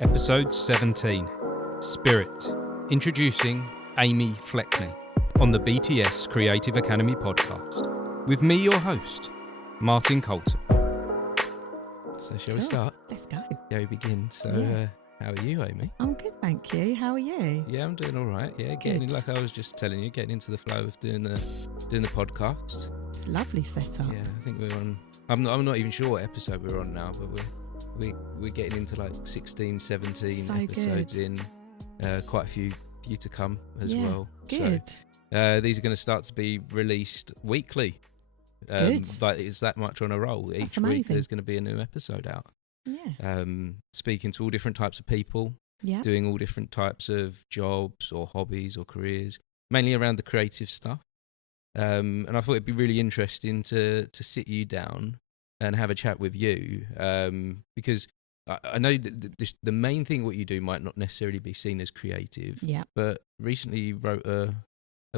Episode 17, Spirit, introducing Amy Fleckney on the BTS Creative Academy podcast, with me, your host, Martin Colton. So shall we start? Let's go. Shall we begin? So how are you, Amy? I'm good, thank you. How are you? Yeah, I'm doing all right. Yeah, getting like I was just telling you, getting into the flow of doing the podcast. It's a lovely setup. Yeah, I think we're on. I'm not even sure what episode we're on now, but we're getting into like 16, 17 So episodes good. in. Quite a few to come as well. Good. So these are going to start to be released weekly. Good. Like it's that much on a roll. That's Each week amazing. there's going to be a new episode out. Yeah. Speaking to all different types of people, Yeah. doing all different types of jobs or hobbies or careers, mainly around the creative stuff. And I thought it'd be really interesting to sit you down and have a chat with you, because I know that the main thing what you do might not necessarily be seen as creative. Yeah. But recently you wrote a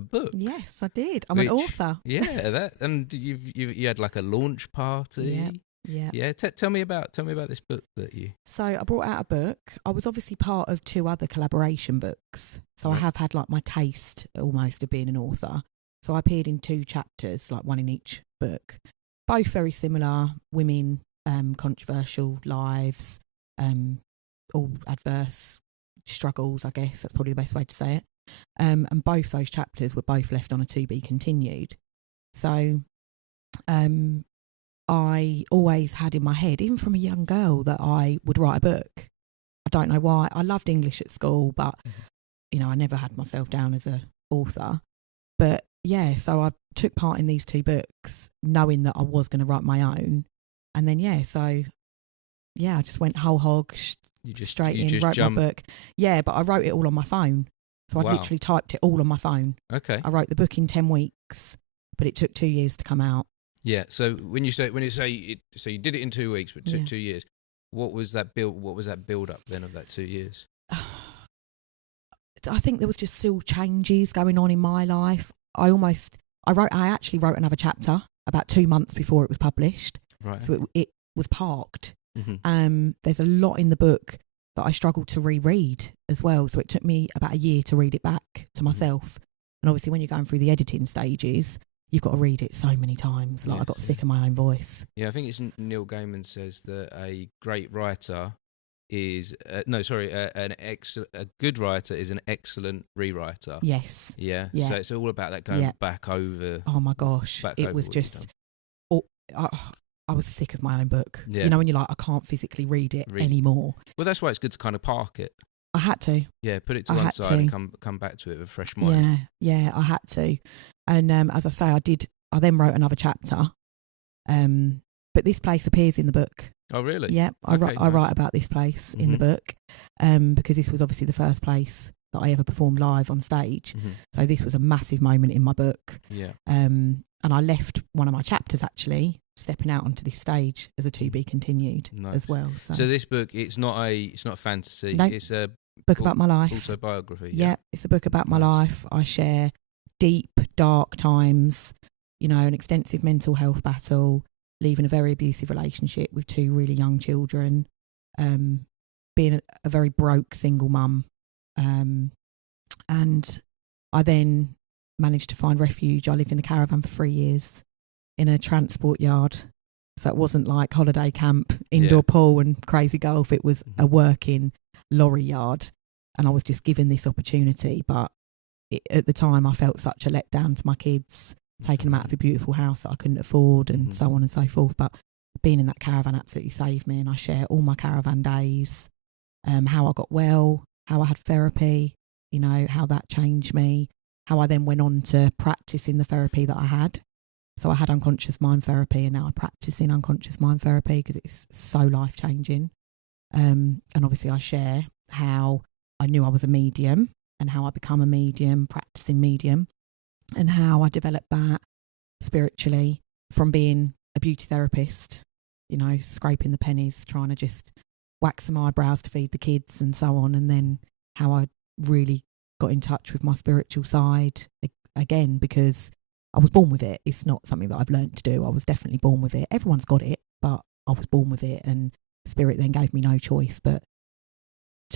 book. Yes, I did. I'm an author. Yeah, and you had like a launch party. Yeah. Yeah. Tell me about this book that you. So I brought out a book. I was obviously part of 2 other collaboration books. So I Right. have had like my taste almost of being an author. So I appeared in 2 chapters, like one in each book. Both very similar, women, controversial lives, all adverse struggles, I guess. That's probably the best way to say it. And both those chapters were both left on a to be continued. So I always had in my head, even from a young girl, that I would write a book. I don't know why. I loved English at school, but, I never had myself down as a author. But yeah, so I took part in these 2 books, knowing that I was going to write my own. And then, I just went whole hog, straight in, wrote my book. Yeah, but I wrote it all on my phone. So I literally typed it all on my phone. Okay. I wrote the book in 10 weeks, but it took 2 years to come out. Yeah. So when you say so you did it in 2 weeks, but took 2 years. What was that build up then of that 2 years? I think there was just still changes going on in my life. I actually wrote another chapter about 2 months before it was published. Right. So it was parked. Mm-hmm. There's a lot in the book that I struggled to reread as well. So it took me about a year to read it back to myself. And obviously when you're going through the editing stages, you've got to read it so many times. Like I got sick of my own voice. Yeah, I think it's Neil Gaiman says that a great writer is a good writer is an excellent rewriter. Yes. Yeah. Yeah. So it's all about that going back over. Oh my gosh. It was just, I was sick of my own book. Yeah. You know, when you're like, I can't physically read it anymore. Well, that's why it's good to kind of park it. I had to. Yeah, put it to one side and come back to it with a fresh mind. Yeah, I had to. And as I say, I then wrote another chapter. But this place appears in the book. Oh, really? Yeah, I write about this place in the book, because this was obviously the first place that I ever performed live on stage. Mm-hmm. So this was a massive moment in my book. Yeah. And I left one of my chapters actually stepping out onto this stage as a to be continued as well. So this book, it's not a fantasy. No, it's a book about my life. Also biography. Yeah, it's a book about my life. I share deep, dark times, an extensive mental health battle, leaving a very abusive relationship with 2 really young children, being a very broke single mum. And I then managed to find refuge. I lived in a caravan for 3 years in a transport yard. So it wasn't like holiday camp, indoor pool and crazy golf. It was a working lorry yard. And I was just given this opportunity. But at the time, I felt such a letdown to my kids, taking them out of a beautiful house that I couldn't afford and so on and so forth. But being in that caravan absolutely saved me. And I share all my caravan days, how I got well, how I had therapy, how that changed me, how I then went on to practice in the therapy that I had. So I had unconscious mind therapy and now I practice in unconscious mind therapy because it's so life-changing. And obviously I share how I knew I was a medium and how I become a medium, practicing medium, and how I developed that spiritually from being a beauty therapist, scraping the pennies, trying to just wax some eyebrows to feed the kids and so on. And then how I really got in touch with my spiritual side again, because I was born with it. It's not something that I've learned to do. I was definitely born with it. Everyone's got it, but I was born with it, and spirit then gave me no choice but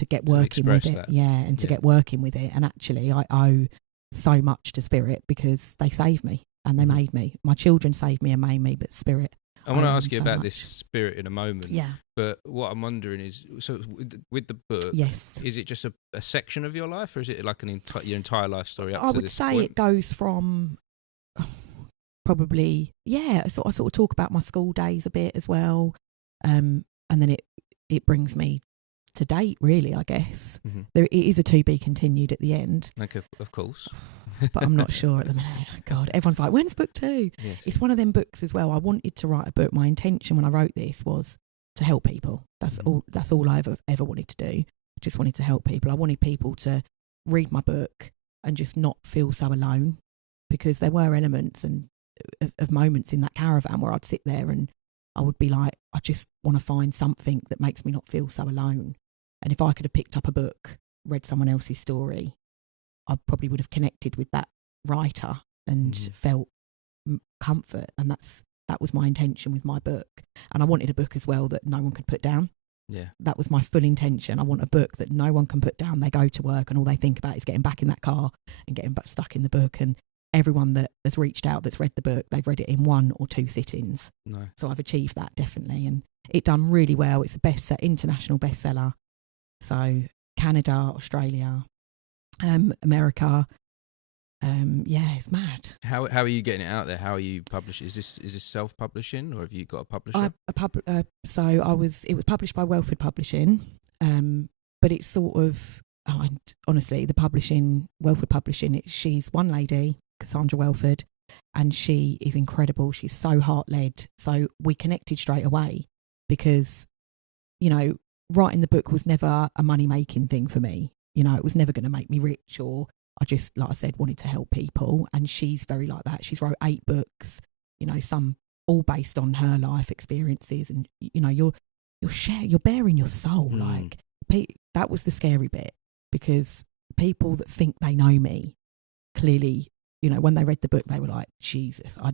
get working with it. That. And to get working with it. And actually I owe so much to Spirit, because they saved me and they made me. My children saved me and made me, but Spirit, I want to ask you about this Spirit in a moment. Yeah. But what I'm wondering is, so with the book, yes, is it just a section of your life, or is it like your entire life story up I to would this say point? it goes from probably, I sort of talk about my school days a bit as well. And then it brings me to date, really, I guess. Mm-hmm. It is a to be continued at the end. Like, of course. But I'm not sure at the minute. God, everyone's like, when's book 2? Yes. It's one of them books as well. I wanted to write a book. My intention when I wrote this was to help people. That's all I ever wanted to do. I just wanted to help people. I wanted people to read my book and just not feel so alone, because there were elements of moments in that caravan where I'd sit there and I would be like, I just want to find something that makes me not feel so alone. And if I could have picked up a book, read someone else's story, I probably would have connected with that writer and felt comfort. And that was my intention with my book. And I wanted a book as well that no one could put down. Yeah. That was my full intention. I want a book that no one can put down. They go to work and all they think about is getting back in that car and getting back stuck in the book. And everyone that has reached out that's read the book, they've read it in 1 or 2 sittings. No. So I've achieved that, definitely. And it done really well. It's a international bestseller. So Canada, Australia, America. It's mad. How are you getting it out there? How are you publishing? Is this self-publishing, or have you got a publisher? It was published by Welford Publishing, but it's sort of, and honestly, Welford Publishing, she's one lady, Cassandra Welford, and she is incredible. She's so heart-led. So we connected straight away, because, writing the book was never a money-making thing for me. It was never going to make me rich, or I just, like I said, wanted to help people. And she's very like that. She's wrote 8 books, some all based on her life experiences. And, you're bearing your soul. Like, that was the scary bit, because people that think they know me, clearly, when they read the book, they were like, Jesus, I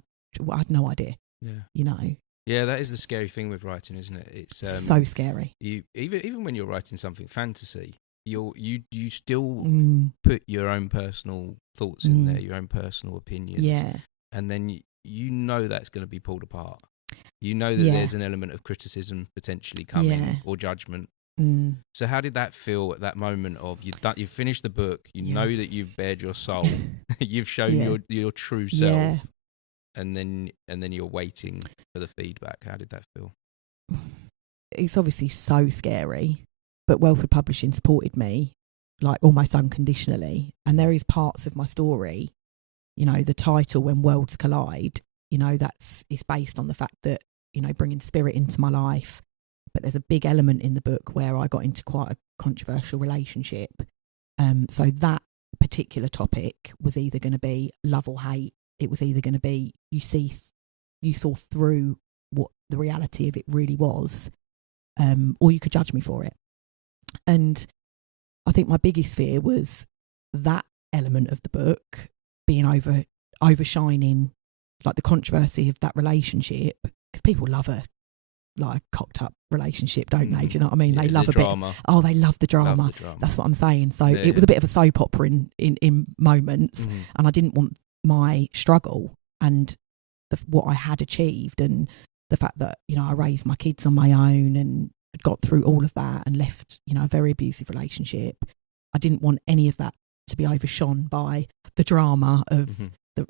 had no idea. Yeah. Yeah, that is the scary thing with writing, isn't it? It's so scary. You even when you're writing something fantasy, you still put your own personal thoughts in there, your own personal opinions. Yeah. And then you know that's going to be pulled apart. You know that there's an element of criticism potentially coming, or judgment. So how did that feel at that moment of you've finished the book, know that you've bared your soul, you've shown your true self, and then you're waiting for the feedback. How did that feel? It's obviously so scary, but Welford Publishing supported me like almost unconditionally. And there is parts of my story, the title When Worlds Collide, it's based on the fact that, bringing spirit into my life. But there's a big element in the book where I got into quite a controversial relationship. So that particular topic was either going to be love or hate. It was either going to be you saw through what the reality of it really was, or you could judge me for it. And I think my biggest fear was that element of the book being overshining, like the controversy of that relationship, because people love a cocked up relationship, don't they? Do you know what I mean? They love a drama. bit. Oh, they love the drama. That's what I'm saying. So it was a bit of a soap opera in moments, and I didn't want my struggle and what I had achieved, and the fact that I raised my kids on my own and got through all of that and left a very abusive relationship. I didn't want any of that to be overshone by the drama of the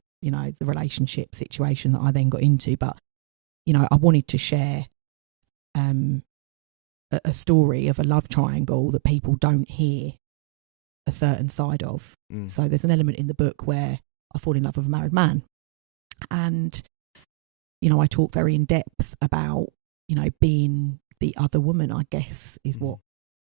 relationship situation that I then got into. But I wanted to share a story of a love triangle that people don't hear a certain side of. So there's an element in the book where I fall in love with a married man, and I talk very in depth about being the other woman, I guess, is what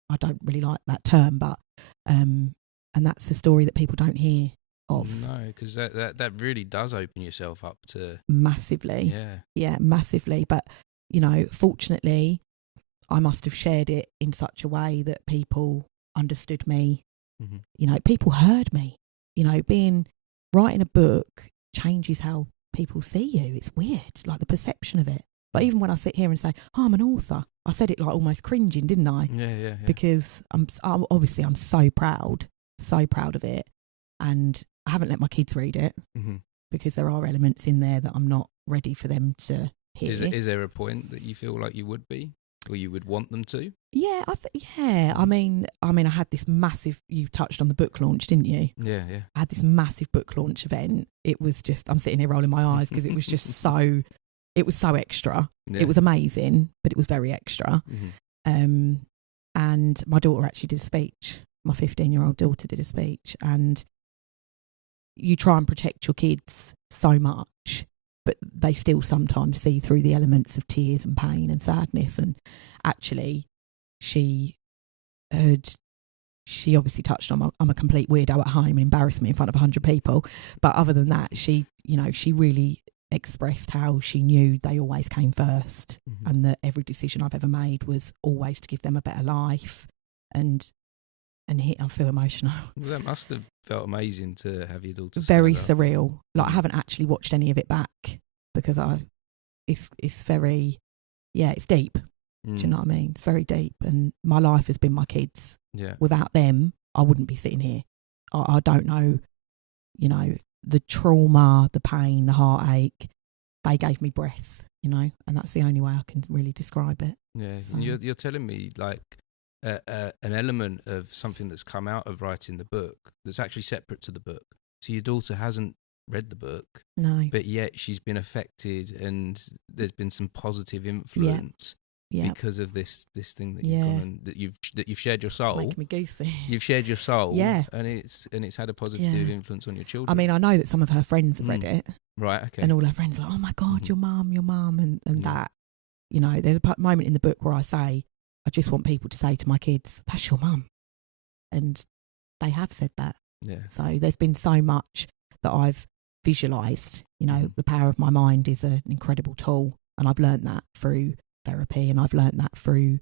I don't really like that term, but and that's a story that people don't hear of. No, because that really does open yourself up to massively. Yeah, massively. But fortunately, I must have shared it in such a way that people understood me. People heard me. Writing a book changes how people see you. It's weird, like the perception of it. Like even when I sit here and say, oh, I'm an author, I said it like almost cringing, didn't I? Yeah. Because I'm so proud of it. And I haven't let my kids read it because there are elements in there that I'm not ready for them to hear. Is there a point that you feel like you would be, or you would want them to? Yeah, I mean, I had this massive. You touched on the book launch, didn't you? Yeah. I had this massive book launch event. It was just, I'm sitting here rolling my eyes because it was just so. It was so extra. Yeah. It was amazing, but it was very extra. And my daughter actually did a speech. My 15-year-old daughter did a speech, and you try and protect your kids so much, but they still sometimes see through the elements of tears and pain and sadness. And actually, she obviously touched on I'm a complete weirdo at home and embarrassed me in front of 100 people. But other than that, she really expressed how she knew they always came first, and that every decision I've ever made was always to give them a better life. And I feel emotional. Well, that must have felt amazing to have your daughter. Very surreal. Like I haven't actually watched any of it back because it's very, it's deep. Do you know what I mean? It's very deep, and my life has been my kids. Yeah. Without them, I wouldn't be sitting here. I don't know, the trauma, the pain, the heartache. They gave me breath, and that's the only way I can really describe it. Yeah, So. and you're telling me like an element of something that's come out of writing the book that's actually separate to the book. So your daughter hasn't read the book, no, but yet she's been affected, and there's been some positive influence. Yeah. Because of this thing that you've gone and that you've shared your soul. It's making me goosey. You've shared your soul, Yeah, and it's had a positive influence on your children. I mean, I know that some of her friends have read it, right? Okay, and all her friends are like, "Oh my God, your mum," and that. There's a moment in the book where I say, "I just want people to say to my kids, that's your mum," and they have said that. Yeah. So there's been so much that I've visualised. The power of my mind is an incredible tool, and I've learned that through therapy, and I've learned that through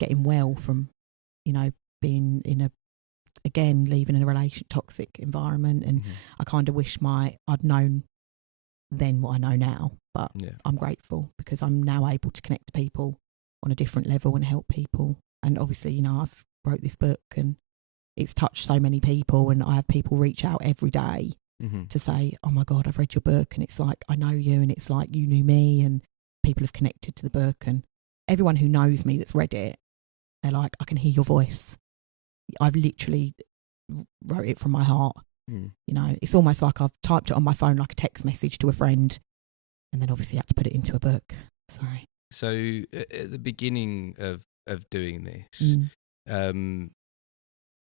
getting well from being in leaving in a toxic environment. And I kind of wish I'd known then what I know now, but I'm grateful because I'm now able to connect to people on a different level and help people. And obviously I've wrote this book and it's touched so many people, and I have people reach out every day to say, oh my God, I've read your book, and it's like I know you, and it's like you knew me, and people have connected to the book. And everyone who knows me that's read it, they're like, I can hear your voice. I've literally wrote it from my heart. It's almost like I've typed it on my phone like a text message to a friend, and then obviously had to put it into a book. So at the beginning of doing this,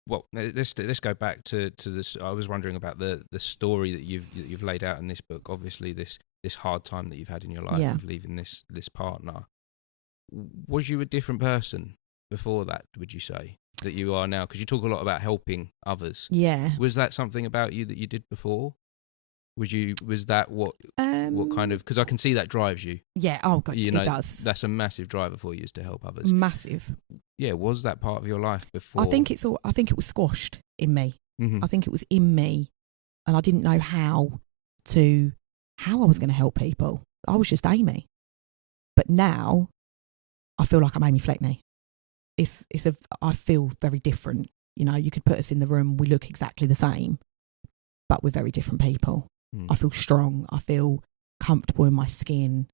well, let's go back to this. I was wondering about the story that you've laid out in this book. Obviously, this hard time that you've had in your life of leaving this partner. Was you a different person before that, would you say, that you are now? Because you talk a lot about helping others. Yeah. Was that something about you that you did before? Was that what kind of, because I can see that drives you. Yeah, oh God, it does. That's a massive driver for you, is to help others. Massive. Yeah, was that part of your life before? I think it was squashed in me. I think it was in me, and I didn't know how I was going to help people. I was just Amy. But now I feel like I'm Amy Fleckney. I feel very different. You could put us in the room, we look exactly the same, but we're very different people. I feel strong. I feel comfortable in my skin.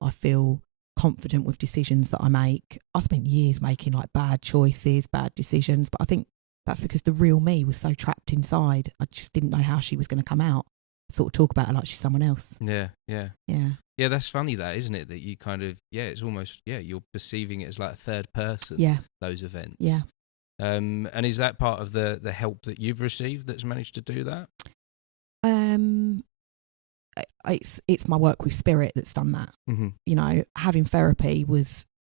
I feel confident with decisions that I make. I spent years making like bad choices, bad decisions, but I think that's because the real me was so trapped inside. I just didn't know how she was going to come out. Sort of talk about her like she's someone else. Yeah. That's funny, that, isn't it? That you kind of, it's almost, you're perceiving it as like a third person. Those events. Yeah. And is that part of the help that you've received that's managed to do that? It's my work with spirit that's done that. Having therapy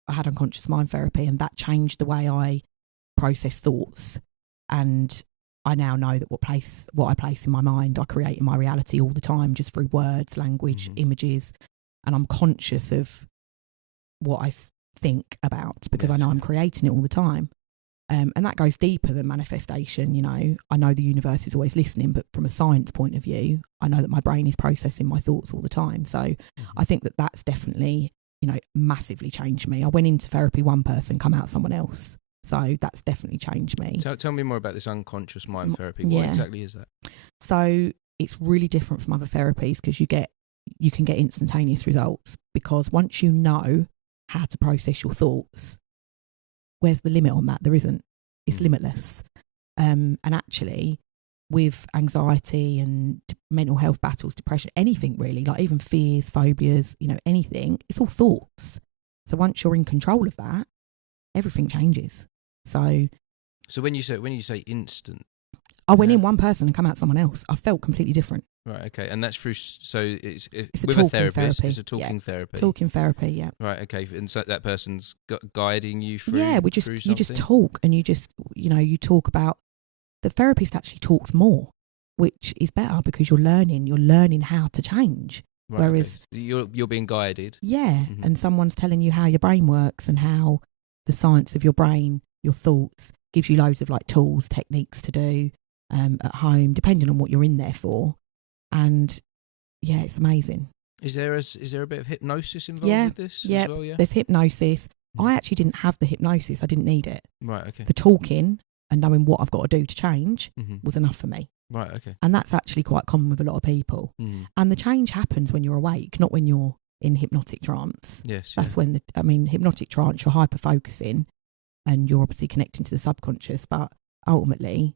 I had unconscious mind therapy, and that changed the way I process thoughts. And I now know that what I place in my mind, I create in my reality all the time, just through words, language, images. And I'm conscious of what I think about because I know I'm creating it all the time. And that goes deeper than manifestation. I know the universe is always listening, but from a science point of view, I know that my brain is processing my thoughts all the time. So I think that that's definitely massively changed me. I went into therapy one person, come out someone else. So that's definitely changed me. Tell me more about this unconscious mind therapy. Yeah. What exactly is that? So it's really different from other therapies because you can get instantaneous results, because once you know how to process your thoughts, where's the limit on that? There isn't. It's limitless. And actually, with anxiety and mental health battles, depression, anything really, like even fears, phobias, anything, it's all thoughts. So once you're in control of that, everything changes. So when you say instant, I went in one person and come out someone else. I felt completely different. Right. Okay. And that's through. So it's with a therapist. It's a talking therapy. Talking therapy. Yeah. Right. Okay. And so that person's guiding you through. Yeah. You just talk, and you just you talk about. The therapist actually talks more, which is better because you're learning how to change. Right, Whereas you're being guided. Yeah. And someone's telling you how your brain works and how the science of your brain, your thoughts, gives you loads of like tools, techniques to do at home, depending on what you're in there for. And yeah, it's amazing. Is there a bit of hypnosis involved with this as well? Yeah. There's hypnosis. I actually didn't have the hypnosis. I didn't need it. Right. Okay. The talking and knowing what I've got to do to change was enough for me. Right. Okay. And that's actually quite common with a lot of people. And the change happens when you're awake, not when you're in hypnotic trance. Yes. That's when hypnotic trance, you're hyper focusing and you're obviously connecting to the subconscious. But ultimately,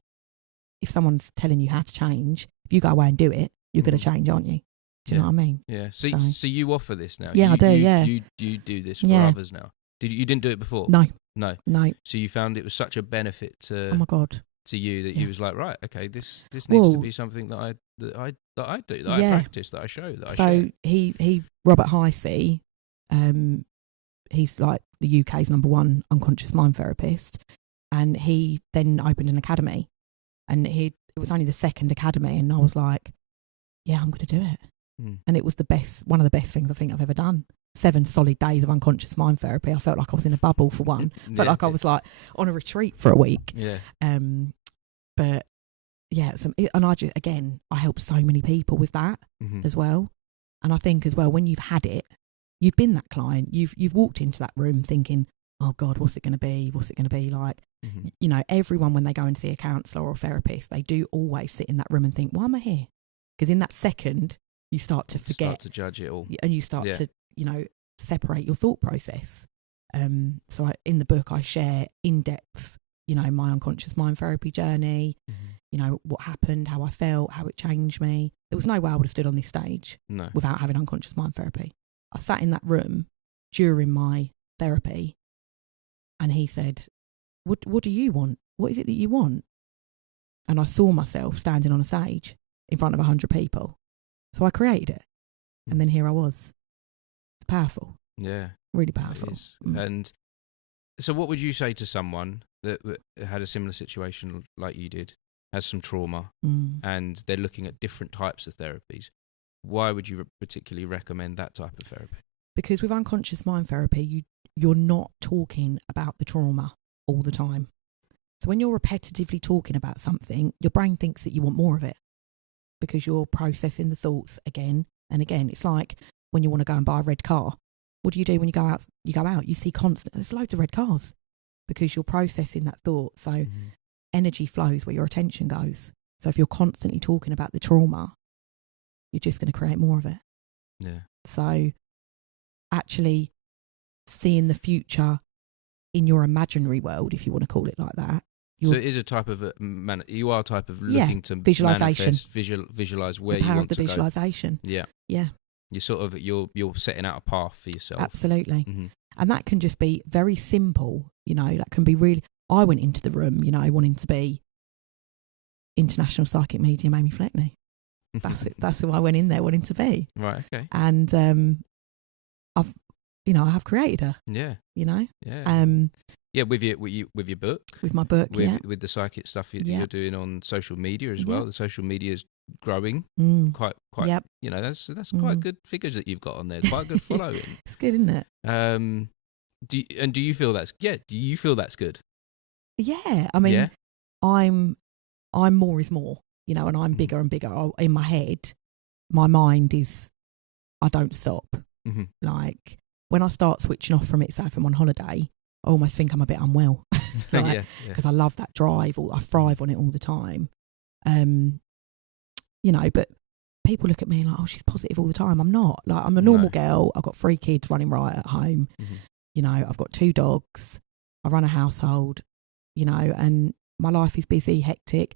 if someone's telling you how to change, if you go away and do it, you're going to change, aren't you? Do you know what I mean? Yeah. So you offer this now? Yeah, I do. You do this for others now. You didn't do it before? No. No. So you found it was such a benefit to. Oh my God. To you that you was like, right, okay, this needs to be something that I do, that I practice, that I show, that I share. So he Robert Heisey, he's like the UK's #1 unconscious mind therapist, and he then opened an academy, and it was only the second academy, and I was like, yeah, I'm going to do it. And it was one of the best things I think I've ever done. 7 solid days of unconscious mind therapy. I felt like I was in a bubble for one. Felt like I was like on a retreat for a week. Yeah. But yeah, and I help so many people with that as well. And I think as well, when you've had it, you've been that client. You've walked into that room thinking, oh God, what's it going to be? What's it going to be like? Everyone when they go and see a counsellor or therapist, they do always sit in that room and think, why am I here? Because in that second, you start to forget. Start to judge it all. And you start to, separate your thought process. So in the book, I share in depth, my unconscious mind therapy journey, what happened, how I felt, how it changed me. There was no way I would have stood on this stage without having unconscious mind therapy. I sat in that room during my therapy and he said, what do you want? What is it that you want? And I saw myself standing on a stage in front of 100 people. So I created it. And then here I was. It's powerful. Yeah. Really powerful. It is. And so what would you say to someone that had a similar situation like you did, has some trauma, and they're looking at different types of therapies? Why would you particularly recommend that type of therapy? Because with unconscious mind therapy, you're not talking about the trauma all the time. So when you're repetitively talking about something, your brain thinks that you want more of it because you're processing the thoughts again and again. It's like when you want to go and buy a red car. What do you do when you go out? You see there's loads of red cars because you're processing that thought. So energy flows where your attention goes. So if you're constantly talking about the trauma, you're just going to create more of it. Yeah. So actually seeing the future in your imaginary world, if you want to call it like that. So it is a type of you are a type of looking to visualization, visualize where the power you want of the to visualization. Go. Yeah. Yeah. You're sort of you're setting out a path for yourself. Absolutely. And that can just be very simple, that can be really. I went into the room, wanting to be international psychic medium Amy Fleckney. That's it. That's who I went in there wanting to be. Right. Okay. And I have created her. Yeah. Yeah. Yeah, with your book. With my book, with the psychic stuff you're doing on social media as well. The social media is growing quite. Yep. That's quite good figures that you've got on there. Quite good following. It's good, isn't it? Do you feel that's Do you feel that's good? Yeah, I mean, I'm more is more, and I'm bigger and bigger. In my head, my mind is, I don't stop. Like when I start switching off from it, say if I'm on holiday, I almost think I'm a bit unwell. Because I love that drive, or I thrive on it all the time. You know, but people look at me like, oh, she's positive all the time. I'm not. Like, I'm a normal girl. I've got 3 kids running right at home. You know, I've got 2 dogs. I run a household, you know, and my life is busy, hectic.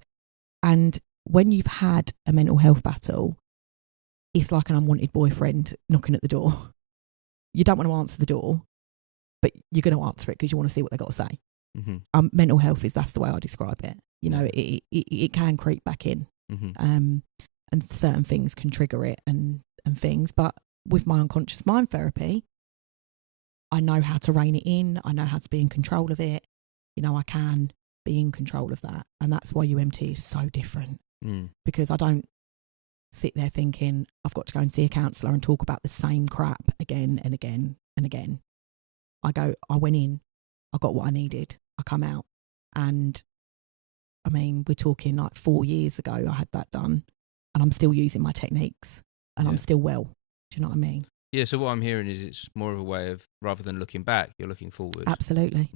And when you've had a mental health battle, it's like an unwanted boyfriend knocking at the door. You don't want to answer the door, but you're going to answer it because you want to see what they've got to say. Mental health that's the way I describe it. You know, it can creep back in, and certain things can trigger it and things. But with my unconscious mind therapy, I know how to rein it in. I know how to be in control of it. You know, I can be in control of that. And that's why UMT is so different, because I don't sit there thinking I've got to go and see a counsellor and talk about the same crap again and again and again. I went in, I got what I needed, I come out. And I mean, we're talking like 4 years ago I had that done, and I'm still using my techniques, and I'm still well. Do you know what I mean? Yeah, so what I'm hearing is it's more of a way of, rather than looking back, you're looking forward. Absolutely.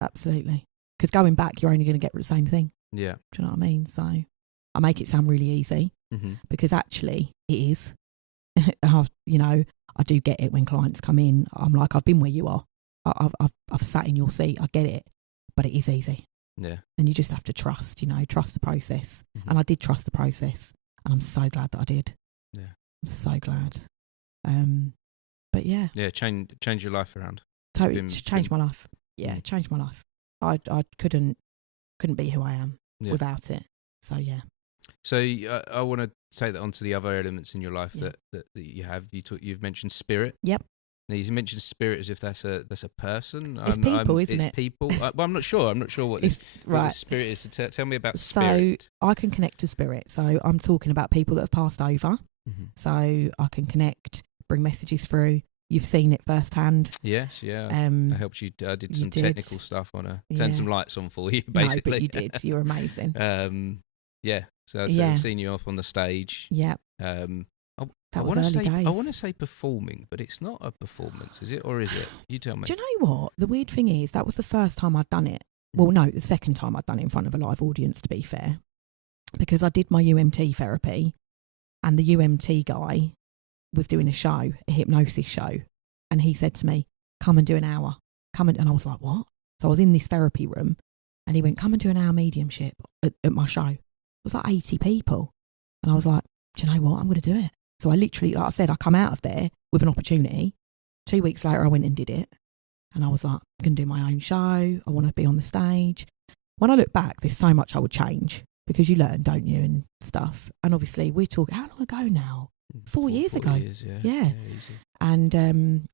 Absolutely. Because going back, you're only going to get the same thing. Yeah. Do you know what I mean? So I make it sound really easy, because actually it is. You know, I do get it when clients come in. I'm like, I've been where you are. I've sat in your seat. I get it. But it is easy. Yeah. And you just have to trust, you know, trust the process. And I did trust the process. And I'm so glad that I did. Yeah. I'm so glad. But yeah. Yeah, change your life around. Totally changed my life. Yeah, changed my life. I couldn't be who I am without it. So yeah. So I want to take that onto the other elements in your life that you have. You've mentioned spirit. Yep. Now, you mentioned spirit as if that's a person. It's people, isn't it? It's people. Well, I'm not sure. I'm not sure what this spirit is. So tell me about spirit. So I can connect to spirit. So I'm talking about people that have passed over. So I can connect, bring messages through. You've seen it firsthand. Yes, yeah. I helped you. I did some technical stuff on turn some lights on for you, basically. No, but you did. You're amazing. Yeah. So I've seen you up on the stage. Yeah. I want to say performing, but it's not a performance, is it? Or is it? You tell me. Do you know what? The weird thing is, that was the first time I'd done it. Well, no, the second time I'd done it in front of a live audience, to be fair. Because I did my UMT therapy, and the UMT guy was doing a show, a hypnosis show. And he said to me, come and do an hour. And I was like, what? So I was in this therapy room, and he went, come and do an hour mediumship at my show. It was like 80 people. And I was like, do you know what? I'm going to do it. So I literally, like I said, I come out of there with an opportunity. 2 weeks later, I went and did it. And I was like, I'm going to do my own show. I want to be on the stage. When I look back, there's so much I would change, because you learn, don't you, and stuff. And obviously, we're talking, how long ago now? 4 years ago. Yeah. Easy. And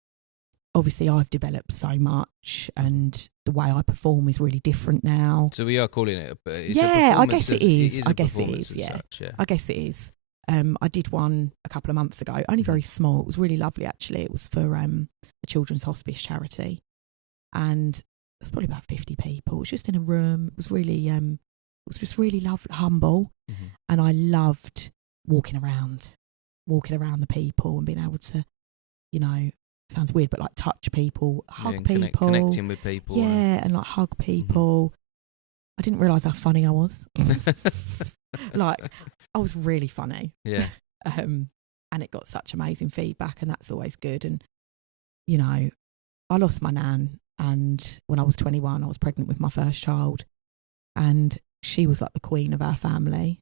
obviously, I've developed so much, and the way I perform is really different now. So we are calling it I guess it is. I guess it is, yeah. I guess it is. I did one a couple of months ago, only very small. It was really lovely, actually. It was for a children's hospice charity. And there's probably about 50 people. It was just in a room. It was really, it was just really lovely, humble. And I loved walking around the people and being able to, you know, sounds weird, but like touch people, hug people. Connecting with people. Yeah, and like hug people. I didn't realise how funny I was. Like, I was really funny. Yeah. And it got such amazing feedback, and that's always good. And, you know, I lost my nan, and when I was 21, I was pregnant with my first child, and she was like the queen of our family.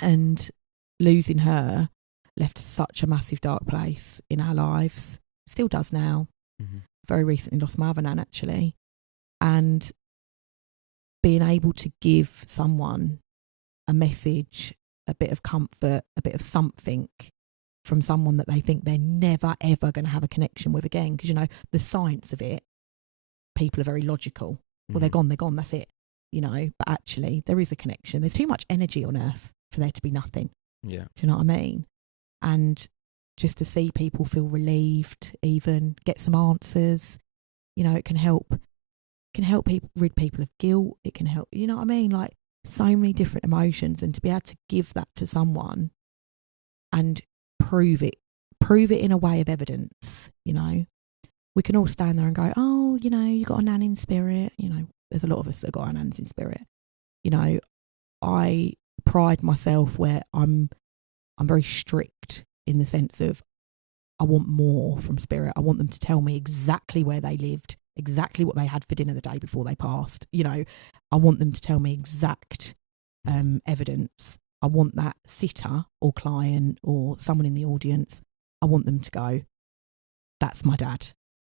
And losing her left such a massive dark place in our lives. Still does now. Very recently lost my other nan, actually. And being able to give someone a message, a bit of comfort, a bit of something from someone that they think they're never, ever going to have a connection with again. Because, you know, the science of it, people are very logical. Well, they're gone, that's it. You know, but actually there is a connection. There's too much energy on earth for there to be nothing. Yeah. Do you know what I mean? And just to see people feel relieved, even get some answers, you know, it can help people, rid people of guilt. It can help, you know what I mean? Like, so many different emotions, and to be able to give that to someone and prove it in a way of evidence, you know, we can all stand there and go, oh, you know, you got a nan in spirit. You know, there's a lot of us that got our nans in spirit. You know, I pride myself where I'm very strict in the sense of I want more from spirit. I want them to tell me exactly where they lived, exactly what they had for dinner the day before they passed. You know, I want them to tell me exact evidence. I want that sitter or client or someone in the audience, I want them to go, that's my dad,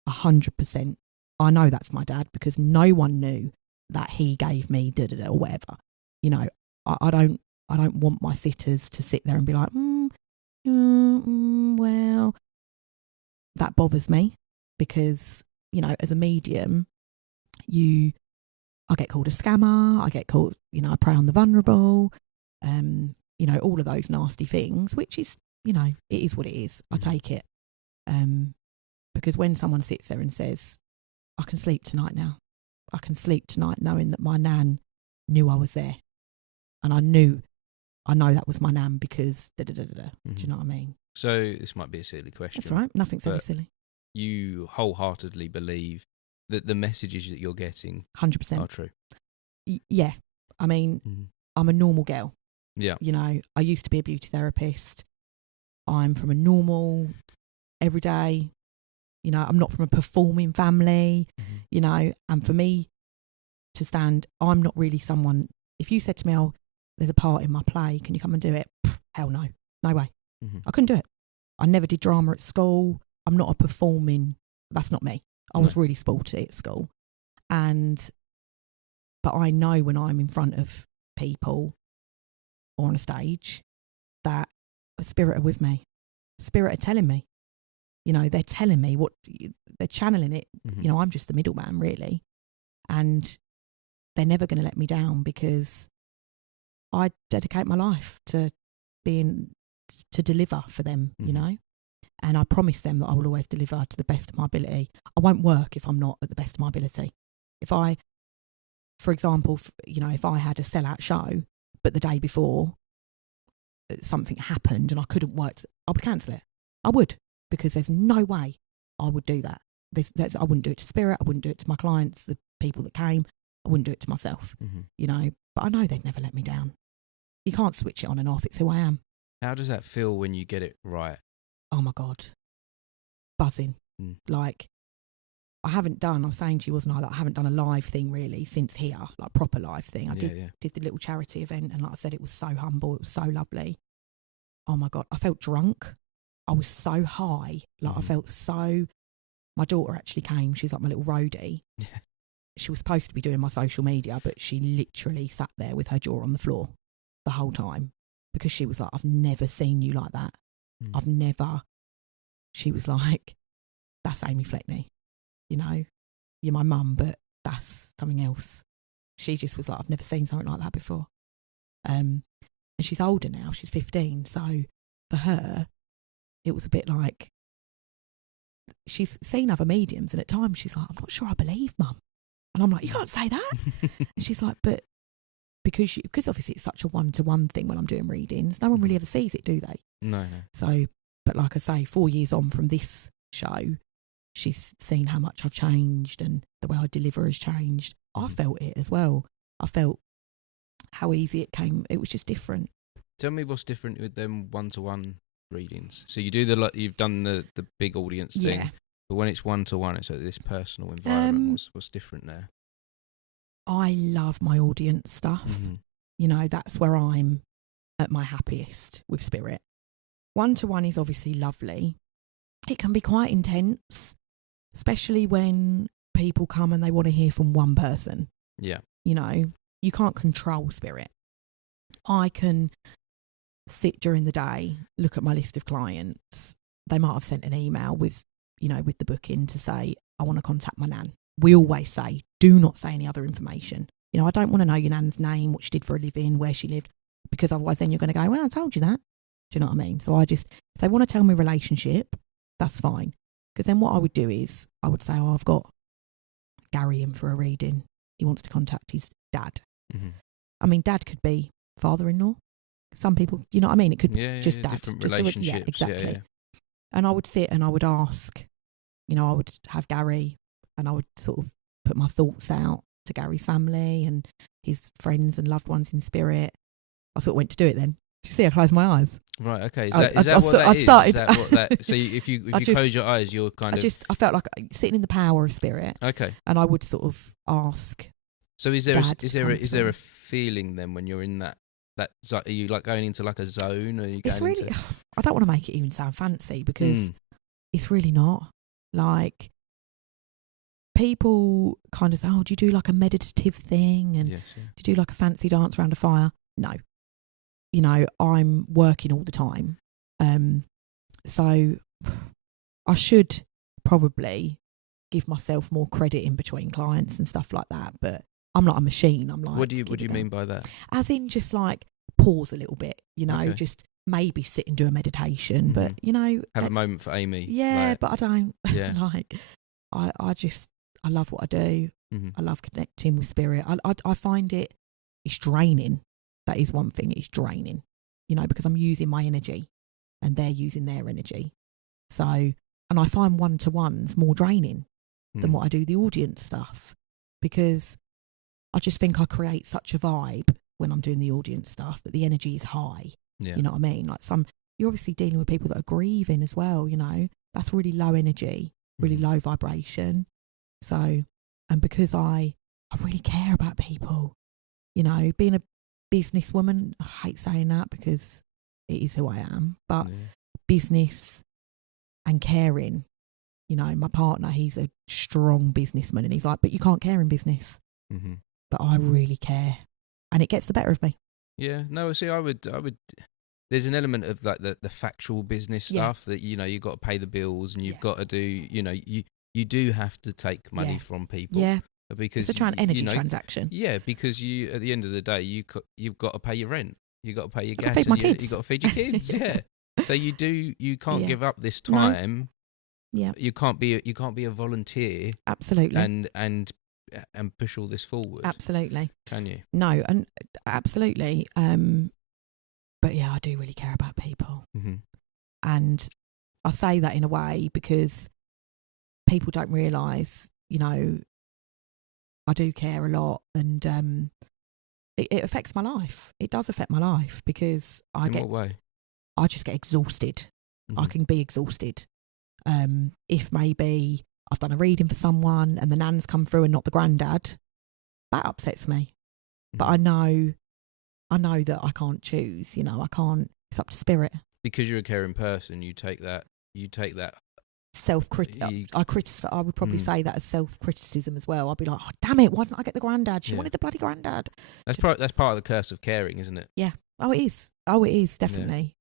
100%. I know that's my dad because no one knew that he gave me da-da-da or whatever. You know, I don't want my sitters to sit there and be like, well, that bothers me because, you know, as a medium, I get called a scammer, I get called, you know, I prey on the vulnerable, you know, all of those nasty things, which is, you know, it is what it is. I take it. Because when someone sits there and says, I can sleep tonight now. I can sleep tonight knowing that my nan knew I was there. And I know that was my nan because da-da-da-da-da. Do you know what I mean? So this might be a silly question. That's right. Nothing's ever silly. You wholeheartedly believe that the messages that you're getting 100% are true. Yeah. I mean, I'm a normal girl. Yeah. You know, I used to be a beauty therapist. I'm from a normal, everyday, you know, I'm not from a performing family, you know, and for me to stand, I'm not really someone, if you said to me, oh, there's a part in my play, can you come and do it? Pff, hell no. No way. I couldn't do it. I never did drama at school. I'm not a performing, that's not me. I was really sporty at school. But I know when I'm in front of people or on a stage that a spirit are with me. Spirit are telling me. You know, they're telling me what, they're channeling it. You know, I'm just the middleman, really. And they're never going to let me down because I dedicate my life to deliver for them, you know. And I promise them that I will always deliver to the best of my ability. I won't work if I'm not at the best of my ability. If I, for example, you know, if I had a sellout show, but the day before something happened and I couldn't work, I would cancel it. I would, because there's no way I would do that. I wouldn't do it to spirit. I wouldn't do it to my clients, the people that came. I wouldn't do it to myself, you know. But I know they'd never let me down. You can't switch it on and off. It's who I am. How does that feel when you get it right? Oh my God. Buzzing. Like, I was saying to you, wasn't I, that I haven't done a live thing really since here, like proper live thing. I did the little charity event, and like I said, it was so humble. It was so lovely. Oh my God. I felt drunk. I was so high. Like I felt so, my daughter actually came. She's like my little roadie. Yeah. She was supposed to be doing my social media, but she literally sat there with her jaw on the floor the whole time because she was like, I've never seen you like that. I've never. She was like, that's Amy Fleckney. You know, you're my mum, but that's something else. She just was like, I've never seen something like that before. And she's older now. She's 15. So for her, it was a bit like, she's seen other mediums, and at times she's like, I'm not sure I believe, Mum. And I'm like, you can't say that. And she's like, but because obviously it's such a one-to-one thing when I'm doing readings, no one really ever sees it, do they? No. So, but like I say, 4 years on from this show, she's seen how much I've changed and the way I deliver has changed. I felt it as well. I felt how easy it came. It was just different. Tell me what's different with them one-to-one readings. So you do you've done the big audience thing, but when it's one-to-one, it's like this personal environment. What's different there? I love my audience stuff. You know, that's where I'm at my happiest with spirit. One-to-one is obviously lovely. It can be quite intense, especially when people come and they want to hear from one person. Yeah. You know, you can't control spirit. I can sit during the day, look at my list of clients. They might have sent an email with the booking to say, I want to contact my nan. We always say, do not say any other information. You know, I don't want to know your nan's name, what she did for a living, where she lived, because otherwise then you're going to go, well, I told you that. Do you know what I mean? So if they want to tell me relationship, that's fine. Because then what I would do is I would say, oh, I've got Gary in for a reading. He wants to contact his dad. I mean, dad could be father-in-law. Some people, you know what I mean? It could be just dad. Different relationships. Exactly. And I would sit and I would ask you know, I would have Gary and I would sort of put my thoughts out to Gary's family and his friends and loved ones in spirit. I sort of went to do it then. Do you see? I closed my eyes. Right. Okay. Is that what that is? Started. Is that what that? So if you close your eyes, you're kind of. I felt like sitting in the power of spirit. Okay. And I would sort of ask. So is there a feeling then when you're in that are you like going into like a zone? Or are you going it's really. into... I don't want to make it even sound fancy because it's really not. Like, people kind of say, "Oh, do you do like a meditative thing? And yes, yeah. do you do like a fancy dance around a fire?" No. You know, I'm working all the time. So I should probably give myself more credit in between clients and stuff like that. But I'm not a machine. I'm like, what do you mean by that? As in just like pause a little bit, you know, just maybe sit and do a meditation. Mm-hmm. But, you know, have a moment for Amy. Yeah, like, but I don't. Yeah. Like, I love what I do. Mm-hmm. I love connecting with spirit. I find it's draining. That is one thing. It's draining, you know, because I'm using my energy and they're using their energy. So, and I find one-to-ones more draining than what I do the audience stuff, because I just think I create such a vibe when I'm doing the audience stuff that the energy is high. Yeah. You know what I mean? Like you're obviously dealing with people that are grieving as well, you know, that's really low energy, really low vibration. So, and because I really care about people, you know, being a businesswoman, I hate saying that because it is who I am, but business and caring, you know, my partner, he's a strong businessman and he's like, but you can't care in business. Mm-hmm. But I really care and it gets the better of me. Yeah, no, see, I would, there's an element of like the factual business stuff that, you know, you've got to pay the bills and you've got to do, you know, you do have to take money from people. Yeah. Because it's an energy transaction. Yeah, because you, at the end of the day, you've got to pay your rent, you've got to pay your gas, and you've got to feed your kids. Yeah. So you can't give up this time. No. Yeah. You can't be a volunteer. Absolutely. And push all this forward. Absolutely. Can you? No, and absolutely. But yeah, I do really care about people. Mm-hmm. And I say that in a way because people don't realise, you know, I do care a lot, and it affects my life. It does affect my life because what way? I just get exhausted. Mm-hmm. I can be exhausted. If maybe I've done a reading for someone and the nan's come through and not the granddad, that upsets me. Mm-hmm. But I know that I can't choose. You know, I can't. It's up to spirit. Because you're a caring person, you take that. I would probably say that as self-criticism as well. I'd be like, oh damn it, why didn't I get the granddad? She wanted the bloody granddad. That's part of the curse of caring, isn't it? Yeah. Oh, it is definitely.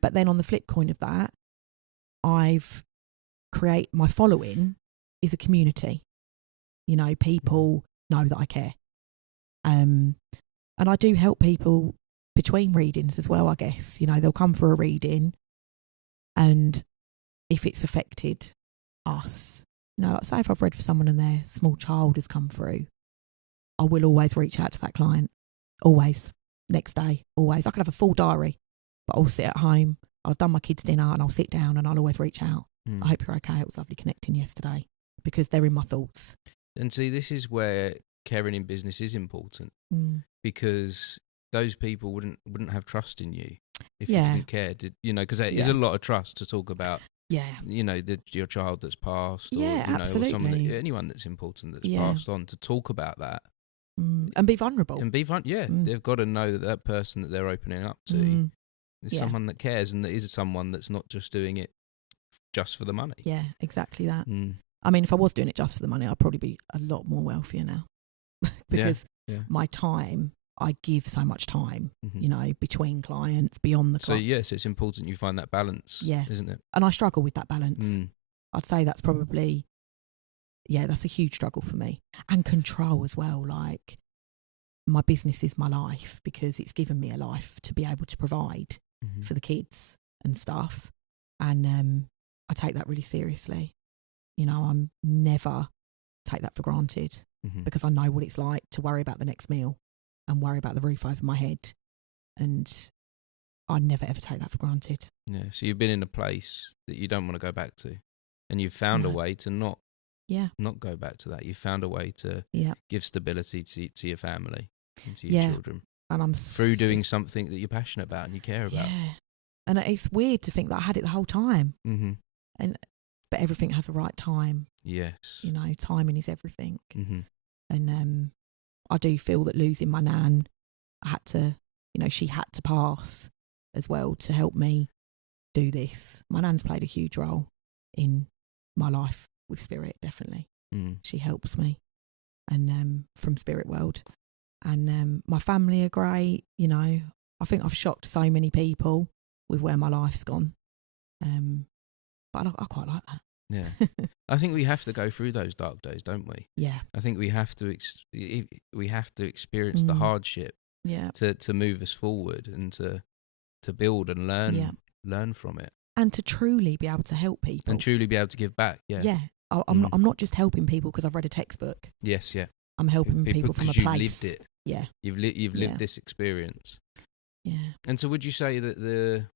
But then on the flip coin of that, my following is a community. You know, people know that I care, and I do help people between readings as well. I guess, you know, they'll come for a reading, and if it's affected us, you know, like say if I've read for someone and their small child has come through, I will always reach out to that client. Always. Next day. Always. I could have a full diary, but I'll sit at home. I've done my kids' dinner and I'll sit down and I'll always reach out. I hope you're okay. It was lovely connecting yesterday, because they're in my thoughts. And see, this is where caring in business is important, because those people wouldn't have trust in you if you didn't care. You know, because there is a lot of trust to talk about. Yeah, you know, your child that's passed, or absolutely. or someone anyone that's important that's passed on, to talk about that and be vulnerable. They've got to know that person that they're opening up to is someone that cares, and that is someone that's not just doing it just for the money. Yeah, exactly that. I mean, if I was doing it just for the money, I'd probably be a lot more wealthier now, because my time. I give so much time, you know, between clients, beyond the client. So, yes, it's important you find that balance, isn't it? And I struggle with that balance. I'd say that's probably, that's a huge struggle for me. And control as well. Like, my business is my life, because it's given me a life to be able to provide for the kids and stuff. And I take that really seriously. You know, I'm never take that for granted, because I know what it's like to worry about the next meal and worry about the roof over my head. And I never ever take that for granted. Yeah, so you've been in a place that you don't want to go back to. And you've found a No. way to not Yeah. go back to that. You've found a way to Yeah. give stability to your family and to your Yeah. children And I'm through doing something that you're passionate about and you care about. Yeah. And it's weird to think that I had it the whole time. Mm-hmm. But everything has a right time. Yes. You know, timing is everything. Mm-hmm. And I do feel that losing my nan, I had to, you know, she had to pass as well to help me do this. My nan's played a huge role in my life with spirit, definitely. Mm. She helps me, and from spirit world. And my family are great. You know, I think I've shocked so many people with where my life's gone. But I quite like that. Yeah. I think we have to go through those dark days, don't we? Yeah. I think we have to experience the hardship to move us forward and to build and learn from it. And to truly be able to help people. And truly be able to give back, yeah. Yeah. I'm not just helping people because I've read a textbook. Yes, yeah. I'm helping people from a place. You've lived it. Yeah. You've lived this experience. Yeah. And so would you say that the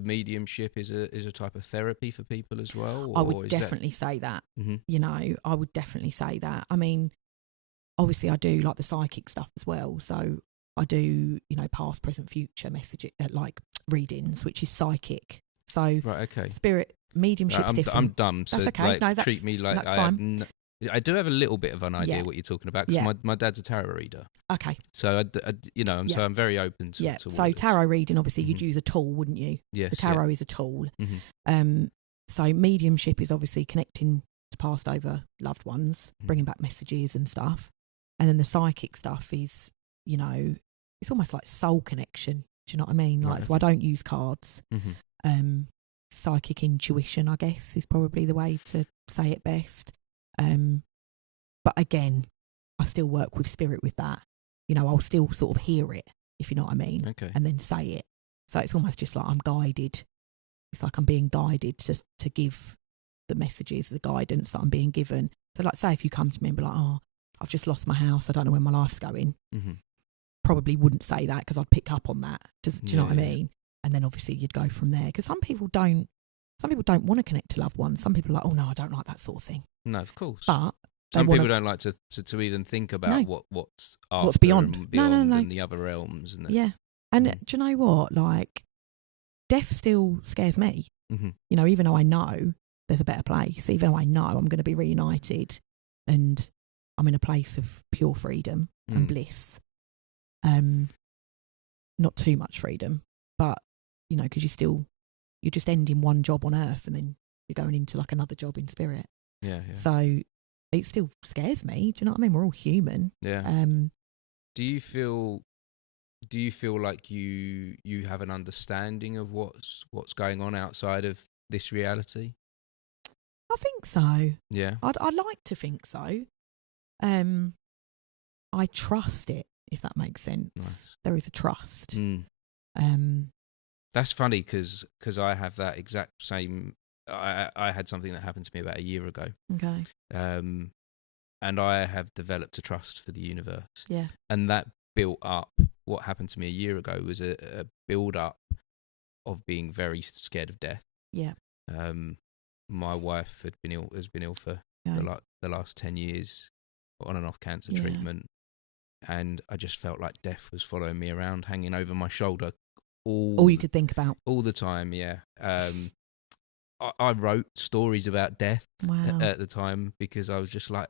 mediumship is a type of therapy for people as well? I would definitely say that. Mm-hmm. You know, I would definitely say that. I mean, obviously I do like the psychic stuff as well. So I do, you know, past, present, future message, like readings, which is psychic. So right, okay. Spirit, mediumship's different. I'm dumb. So that's okay. Like, treat me like that's I fine. I do have a little bit of an idea what you're talking about because my dad's a tarot reader. Okay. So so I'm very open to yeah. to So tarot reading, obviously, Mm-hmm. you'd use a tool, wouldn't you? Yes. The tarot is a tool. Mm-hmm. So mediumship is obviously connecting to passed over loved ones, bringing back messages and stuff, and then the psychic stuff is, you know, it's almost like soul connection. Do you know what I mean? Like, so I don't use cards. Mm-hmm. Psychic intuition, I guess, is probably the way to say it best. But again, I still work with spirit with that. You know, I'll still sort of hear it, if you know what I mean, and then say it. So it's almost just like I'm guided. It's like I'm being guided to give the messages, the guidance that I'm being given. So like, say if you come to me and be like, oh, I've just lost my house, I don't know where my life's going. Mm-hmm. Probably wouldn't say that because I'd pick up on that. Do you know what I mean? And then obviously you'd go from there. Because some people don't want to connect to loved ones. Some people are like, oh no, I don't like that sort of thing. No, of course. But some people don't like to even think about what's beyond. And No. and the other realms. And yeah. And do you know what? Like, death still scares me. Mm-hmm. You know, even though I know there's a better place, even though I know I'm going to be reunited and I'm in a place of pure freedom and bliss. Not too much freedom, but, you know, because you're just ending one job on earth and then you're going into like another job in spirit. Yeah. So it still scares me. Do you know what I mean? We're all human. Yeah. Do you feel like you have an understanding of what's going on outside of this reality? I think so. Yeah. I'd like to think so. I trust it, if that makes sense. Nice. There is a trust. That's funny because I have that exact same. I had something that happened to me about a year ago. Okay. And I have developed a trust for the universe. Yeah. And that built up. What happened to me a year ago was a build up of being very scared of death. Yeah. My wife has been ill for the last 10 years, on and off cancer treatment, and I just felt like death was following me around, hanging over my shoulder all you could think about all the time. Yeah. I wrote stories about death at the time because I was just like,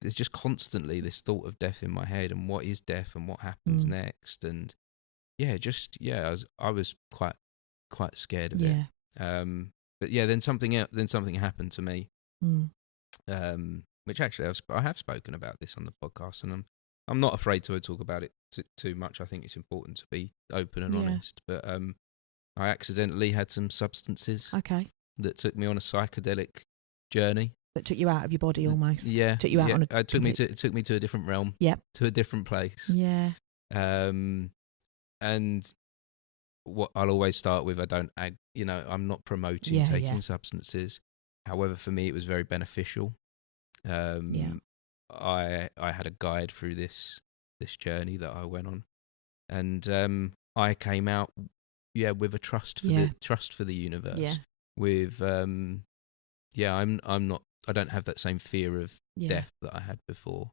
there's just constantly this thought of death in my head and what is death and what happens next, and I was quite scared of it. But then something happened to me, which actually I have spoken about this on the podcast, and I'm not afraid to talk about it too much. I think it's important to be open and honest. But I accidentally had some substances that took me on a psychedelic journey. That took you out of your body almost. Yeah. Took you out on a... It took me to a different realm. Yep. To a different place. Yeah. And what I'll always start with, I'm not promoting taking substances. However, for me, it was very beneficial. I had a guide through this journey that I went on, and I came out with a trust for the universe, with I'm not. I don't have that same fear of Yeah. death that I had before.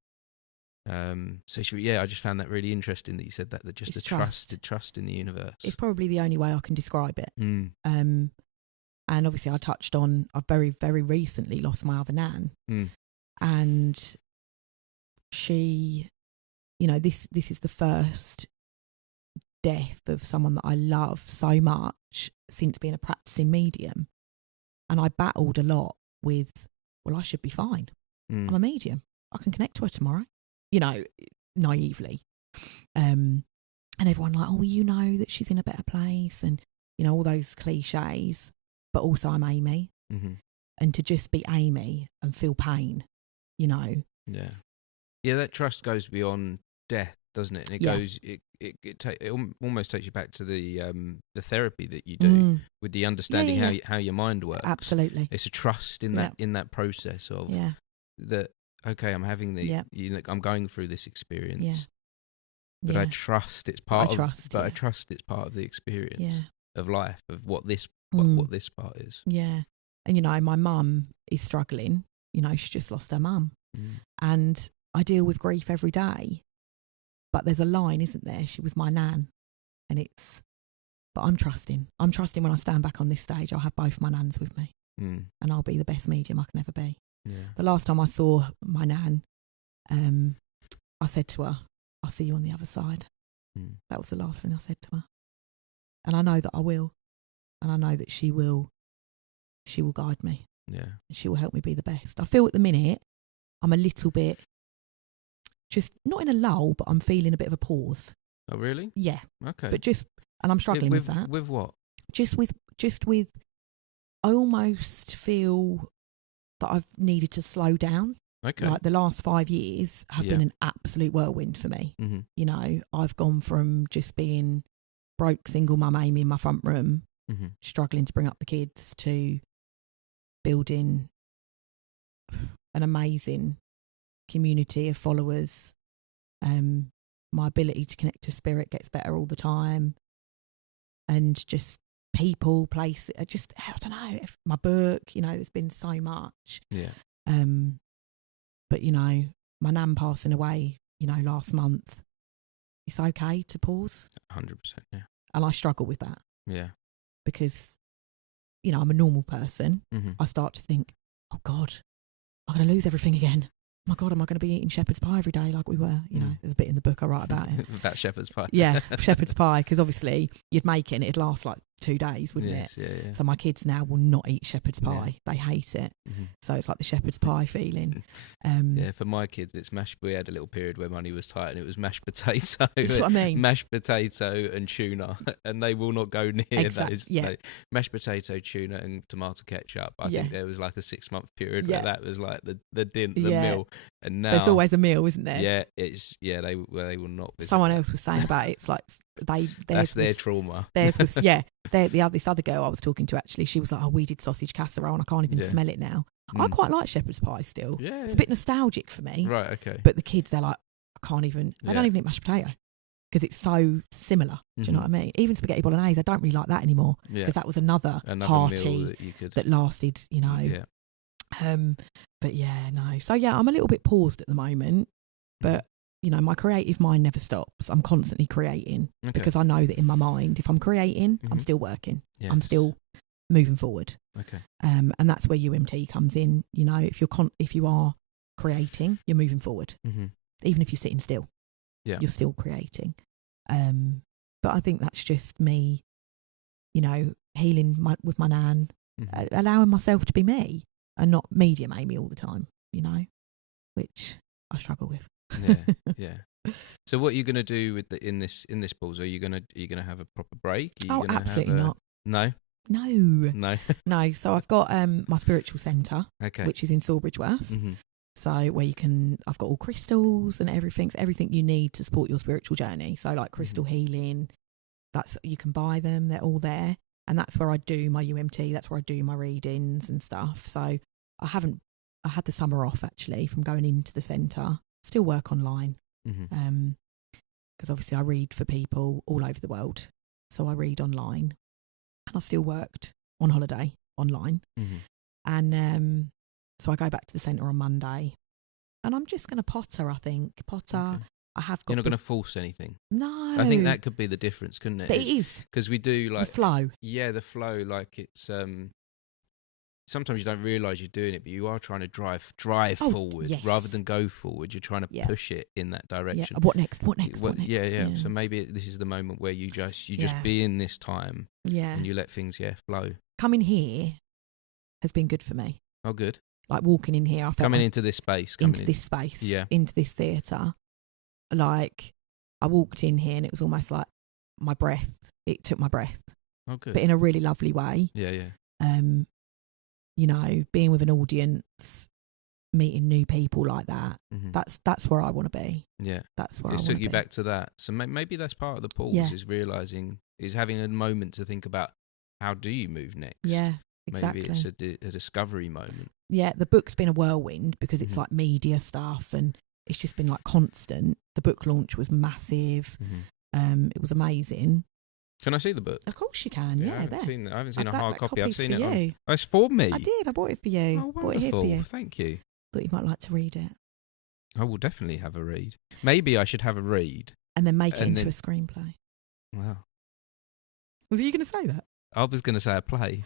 I just found that really interesting that you said that just It's the trust in the universe. It's probably the only way I can describe it. Mm. And obviously I touched on, I've very, very recently lost my other nan. Mm. And she, this is the first death of someone that I love so much since being a practicing medium. And I battled a lot with, well, I should be fine. I'm a medium. I can connect to her tomorrow, naively. And everyone like, oh, that she's in a better place, and, all those cliches. But also I'm Amy. Mm-hmm. And to just be Amy and feel pain, Yeah. Yeah, that trust goes beyond death, doesn't it? And it goes, it almost takes you back to the therapy that you do with the understanding how your mind works. Absolutely. It's a trust in that process of that. Okay, I'm having I'm going through this experience, but I trust it's part of. I trust it's part of the experience of life, of what this part is. Yeah, and my mum is struggling. She's just lost her mum, and I deal with grief every day. But there's a line, isn't there? She was my nan, and but I'm trusting. I'm trusting when I stand back on this stage, I'll have both my nans with me, and I'll be the best medium I can ever be. Yeah. The last time I saw my nan, I said to her, "I'll see you on the other side." That was the last thing I said to her, and I know that I will, and I know that she will guide me. Yeah, and she will help me be the best. I feel at the minute I'm a little bit, just not in a lull, but I'm feeling a bit of a pause. Oh, really? Yeah. Okay. But and I'm struggling with that. With what? Just with, I almost feel that I've needed to slow down. Okay. Like the last 5 years have been an absolute whirlwind for me. Mm-hmm. I've gone from just being broke single mum Amy in my front room, struggling to bring up the kids, to building an amazing community of followers. My ability to connect to spirit gets better all the time, and just people, place, I don't know, my book, there's been so much. Yeah. But my nan passing away, last month, it's okay to pause. 100%, yeah. And I struggle with that. Yeah. Because, I'm a normal person. I start to think, oh God, I'm going to lose everything again. Oh my God, am I going to be eating shepherd's pie every day like we were? There's a bit in the book I write about it. About shepherd's pie. Yeah, shepherd's pie, because obviously you'd make it and it'd last like 2 days, wouldn't it? Yeah. So my kids now will not eat shepherd's pie. They hate it. So it's like the shepherd's pie feeling. For my kids, it's mashed. We had a little period where money was tight, and it was mashed potato. That's what I mean. Mashed potato and tuna, and they will not go near those. Yeah. Mashed potato, tuna, and tomato ketchup. I think there was like a 6-month period where that was like the meal. And now there's always a meal, isn't there? Yeah, they will not. Someone else was saying about it. It's like that's their trauma. Theirs was this other girl I was talking to, actually, she was like, oh, we did sausage casserole and I can't even smell it now. I quite like shepherd's pie still. Yeah, it's a bit nostalgic for me. Right, okay. But the kids, they're like, I can't even. They don't even eat mashed potato because it's so similar. Do you know what I mean? Even spaghetti bolognese, I don't really like that anymore because that was another hearty that lasted. Yeah. But yeah, no. So yeah, I'm a little bit paused at the moment, but my creative mind never stops. I'm constantly creating because I know that in my mind, if I'm creating, I'm still working. Yes. I'm still moving forward. Okay. And that's where UMT comes in. If you are creating, you're moving forward. Even if you're sitting still, you're still creating. But I think that's just me, healing with my nan, allowing myself to be me and not medium Amy all the time, which I struggle with. Yeah. So what are you going to do with in this pause? Are you going to have a proper break? Absolutely not. No. So I've got my spiritual centre, which is in Sawbridgeworth. So where I've got all crystals and everything you need to support your spiritual journey. So like crystal healing, you can buy them. They're all there, and that's where I do my UMT. That's where I do my readings and stuff. So I had the summer off actually from going into the centre. Still work online because obviously I read for people all over the world, so I read online, and I still worked on holiday online. And so I go back to the centre on Monday, and I'm just going to potter, I think. Okay. I have got... You're not going to force anything. No. I think that could be the difference, couldn't it? But it is. Because we do like... The flow. Yeah, the flow. Like it's... sometimes you don't realise you're doing it, but you are trying to drive forward rather than go forward. You're trying to push it in that direction. Yeah. What next? Yeah. So maybe this is the moment where you just be in this time. Yeah. And you let things flow. Coming here has been good for me. Oh, good. Like walking in here, I felt into this space. Into this theatre. Like I walked in here and it was almost like my breath. It took my breath. Oh, good. But in a really lovely way. Yeah. You know, being with an audience, meeting new people like that. Mm-hmm. That's where I want to be. Yeah. That's where I want to be. It took you back to that. So maybe that's part of the pause is realising, is having a moment to think about how do you move next. Yeah, exactly. Maybe it's a discovery moment. Yeah, the book's been a whirlwind because it's like media stuff and it's just been like constant. The book launch was massive. Mm-hmm. It was amazing. Can I see the book? Of course you can. Yeah, I haven't seen a hard copy. I've seen it. On, it's for me. I did. I bought it for you. Oh, bought it here for you. Thank you. Thought you might like to read it. I will definitely have a read. Maybe I should have a read and then make it into a screenplay. Wow. Was you going to say that? I was going to say a play.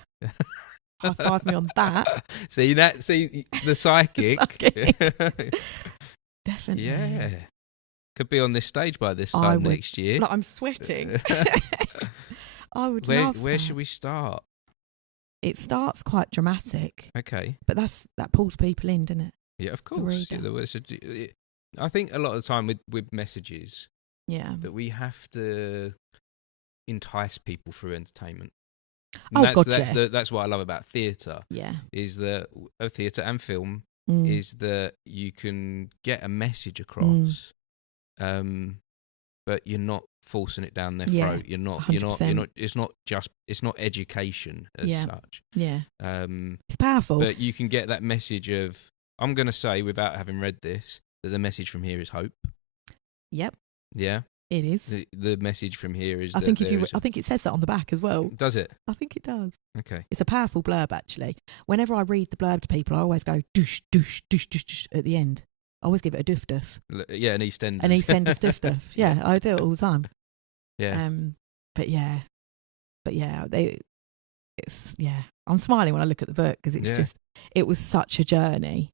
High five me on that. See the psychic. Definitely. Yeah. Could be on this stage by this time next year. Like I'm sweating. I would love that. Where should we start? It starts quite dramatic. Okay. But that pulls people in, doesn't it? Yeah, of course. I think a lot of the time with messages, that we have to entice people through entertainment. And that's what I love about theatre. Yeah. Is that theatre and film is that you can get a message across, but you're not forcing it down their throat. You're not. 100%. It's not education as such. Yeah. It's powerful. But you can get that message of, I'm going to say without having read this, that the message from here is hope. Yep. Yeah. It is. The message from here is. I think it says that on the back as well. Does it? I think it does. Okay. It's a powerful blurb actually. Whenever I read the blurb to people, I always go douche douche douche douche douche at the end. I always give it a doof doof. Yeah, an EastEnders. An EastEnders doof doof. Yeah, I do it all the time. Yeah. I'm smiling when I look at the book because it was such a journey.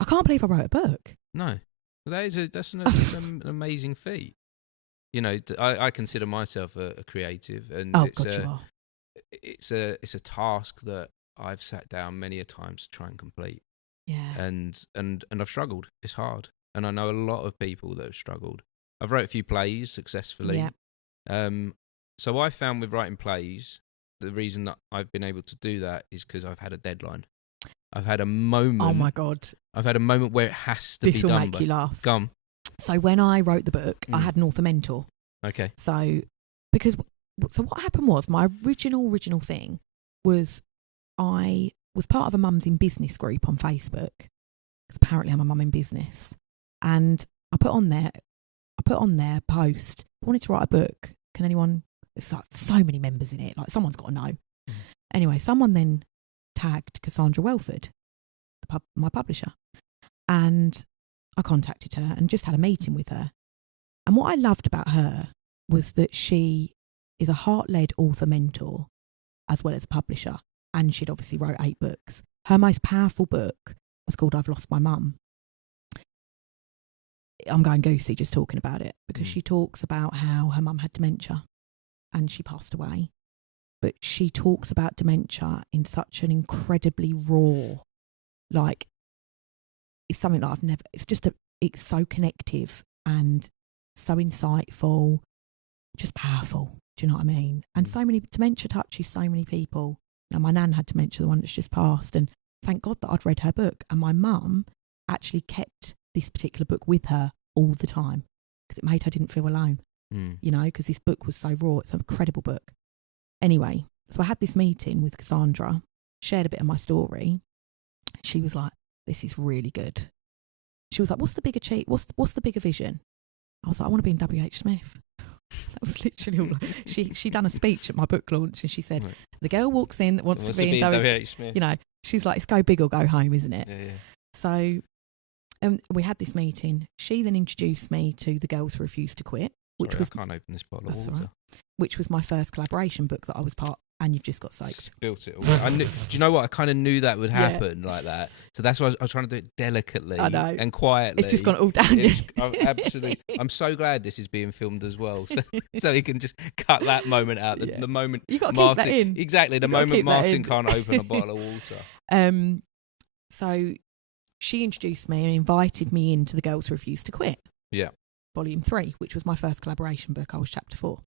I can't believe I wrote a book. No, that's an amazing feat. You know, I consider myself a creative, and it's a task that I've sat down many a times to try and complete. Yeah. And I've struggled. It's hard, and I know a lot of people that have struggled. I've wrote a few plays successfully. Yeah. So I found with writing plays, the reason that I've been able to do that is because I've had a deadline. I've had a moment. Oh my God. I've had a moment where it has to be done. This will make you laugh. Come. So when I wrote the book, I had an author mentor. Okay. So what happened was my original thing was I was part of a mums in business group on Facebook because apparently I'm a mum in business, and I put on there post. I wanted to write a book. Can anyone? It's like so many members in it. Like someone's got to know. Anyway, someone then tagged Cassandra Welford, my publisher, and I contacted her and just had a meeting with her. And what I loved about her was that she is a heart-led author mentor as well as a publisher, and she'd obviously wrote 8 books. Her most powerful book was called I've Lost My Mum. I'm going goosey just talking about it because she talks about how her mum had dementia and she passed away. But she talks about dementia in such an incredibly raw, like, it's something that I've never, it's so connective and so insightful, just powerful. Do you know what I mean? And so many, dementia touches so many people. Now, my nan had dementia, the one that's just passed, and thank God that I'd read her book. And my mum actually kept this particular book with her all the time because it made her didn't feel alone, you know, because this book was so raw. It's an incredible book. Anyway, so I had this meeting with Cassandra, shared a bit of my story. She was like, this is really good. She was like, what's the bigger vision? I was like, I want to be in W.H. Smith. That was literally all. She done a speech at my book launch, and she said, Right. the girl walks in that wants to be in WH Smith. you know, she's like, it's go big or go home, isn't it? Yeah. So we had this meeting. She then introduced me to The Girls Who Refuse to Quit, which Sorry, was I can't open this bottle of that's all water. right, which was my first collaboration book that I was part. And you've just got soaked. Spilt it all. Do you know what? I kind of knew that would happen like that. So that's why I was trying to do it delicately and quietly. It's just gone all down. I'm so glad this is being filmed as well, so he can just cut that moment out. The moment you got to Martin, keep that in. Exactly. The moment Martin can't open a bottle of water. So she introduced me and invited me into The Girls Who Refuse to Quit. Yeah. Volume 3, which was my first collaboration book. I was chapter 4.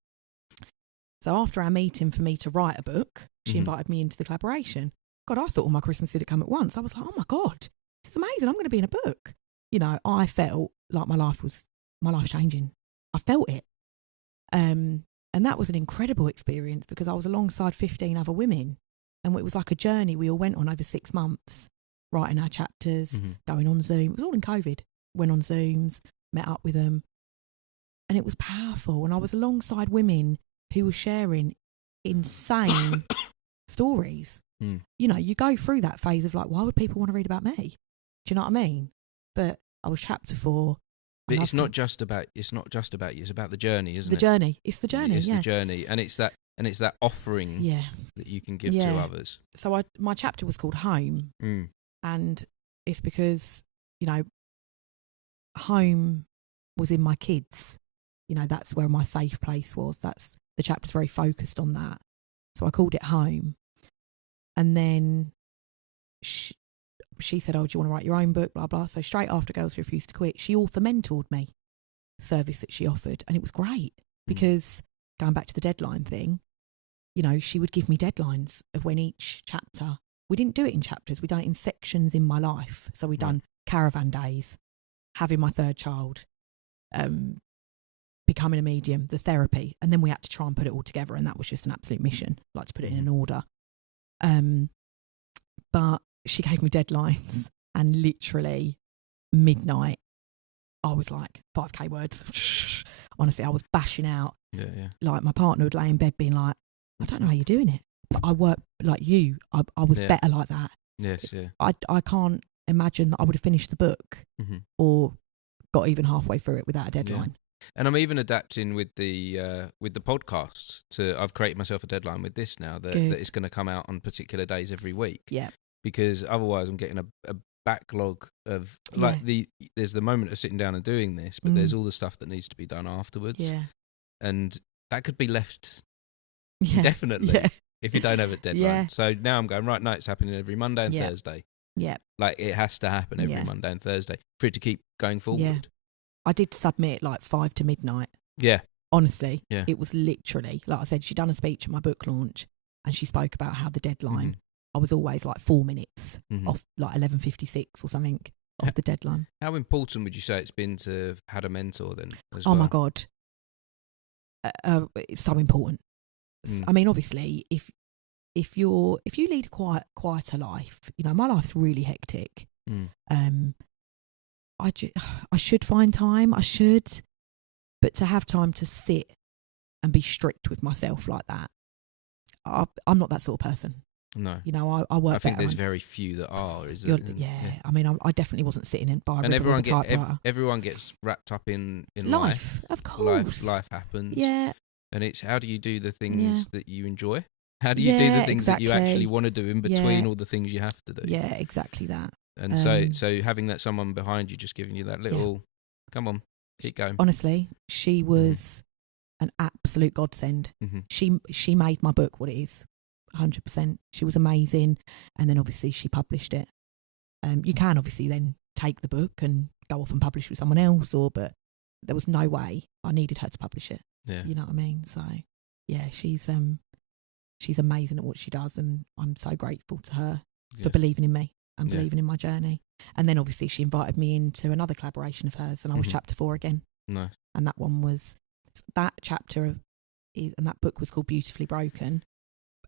So after our meeting for me to write a book, she invited me into the collaboration. God, I thought all my Christmas did it come at once. I was like, oh my God, this is amazing. I'm going to be in a book. You know, I felt like my life changing. I felt it. And that was an incredible experience because I was alongside 15 other women. And it was like a journey we all went on over 6 months, writing our chapters, going on Zoom. It was all in COVID. Went on Zooms, met up with them. And it was powerful. And I was alongside women who were sharing insane stories. You know, you go through that phase of like, why would people want to read about me? Do you know what I mean? But I was chapter 4. But it's not just about you. It's about the journey, isn't it? The journey. It's the journey. It's the journey, and it's that offering that you can give to others. So my chapter was called Home, and it's because, you know, home was in my kids. You know, that's where my safe place was. The chapter's very focused on that. So I called it Home. And then she said, oh, do you want to write your own book, blah, blah. So straight after Girls Who Refuse to Quit, she author mentored me, service that she offered. And it was great because going back to the deadline thing, you know, she would give me deadlines of when each chapter, we didn't do it in chapters, we done it in sections in my life. So we done caravan days, having my third child, becoming a medium, the therapy, and then we had to try and put it all together, and that was just an absolute mission, like to put it in an order. But she gave me deadlines, and literally midnight, I was like 5k words. Honestly, I was bashing out. Yeah. Like my partner would lay in bed being like, I don't know how you're doing it, but I work like you. I was better like that. Yes, yeah. I can't imagine that I would have finished the book or got even halfway through it without a deadline. And I'm even adapting with the podcast I've created myself a deadline with this now that it's going to come out on particular days every week. Yeah. Because otherwise I'm getting a backlog of like there's the moment of sitting down and doing this, but there's all the stuff that needs to be done afterwards. Yeah. And that could be left indefinitely if you don't have a deadline. Yeah. So now I'm going, right, no, it's happening every Monday and Thursday. Yeah. Like it has to happen every Monday and Thursday for it to keep going forward. Yeah. I did submit like 5 to midnight. Yeah. Honestly. Yeah. It was literally, like I said, she'd done a speech at my book launch and she spoke about how the deadline, I was always like 4 minutes off, like 11:56 or something off the deadline. How important would you say it's been to have had a mentor then as well? Oh my God. It's so important. I mean, obviously, if you lead a quieter life, you know, my life's really hectic. I should find time. I should, but to have time to sit and be strict with myself like that, I'm not that sort of person. No, you know, I work. I think there's very few that are. Is it? Yeah. I mean, I definitely wasn't sitting in by a river with a typewriter. Everyone gets wrapped up in life. Of course, life happens. Yeah, and it's how do you do the things that you enjoy? How do you do the things that you actually want to do in between all the things you have to do? Yeah, exactly that. And so having that someone behind you just giving you that little, come on, keep going. Honestly, she was an absolute godsend. She made my book what it is, 100%. She was amazing. And then obviously she published it. You can obviously then take the book and go off and publish with someone else, but there was no way I needed her to publish it. Yeah. You know what I mean? So yeah, she's amazing at what she does, and I'm so grateful to her for believing in me and believing in my journey. And then obviously she invited me into another collaboration of hers, and I was chapter 4 again. Nice. And that one was, that chapter and that book was called Beautifully Broken,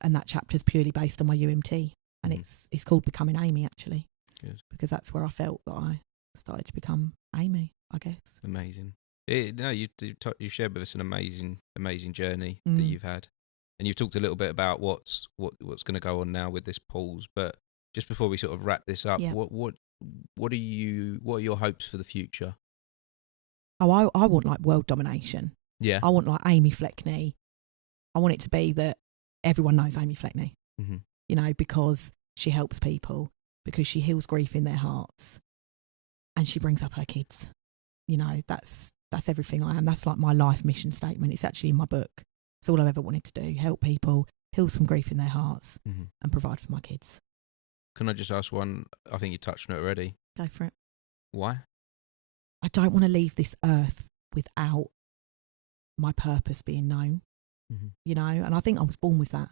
and that chapter is purely based on my UMT, and it's called Becoming Amy, actually. Good. Because that's where I felt that I started to become Amy, I guess. Amazing. No, you shared with us an amazing journey that you've had, and you've talked a little bit about what's going to go on now with this pause. But just before we sort of wrap this up, what are your hopes for the future? Oh, I want like world domination. Yeah, I want like Amy Fleckney. I want it to be that everyone knows Amy Fleckney. Mm-hmm. You know, because she helps people, because she heals grief in their hearts, and she brings up her kids. You know, that's everything I am. That's like my life mission statement. It's actually in my book. It's all I've ever wanted to do: help people, heal some grief in their hearts, and provide for my kids. Can I just ask one? I think you touched on it already. Go for it. Why? I don't want to leave this earth without my purpose being known. You know, and I think I was born with that.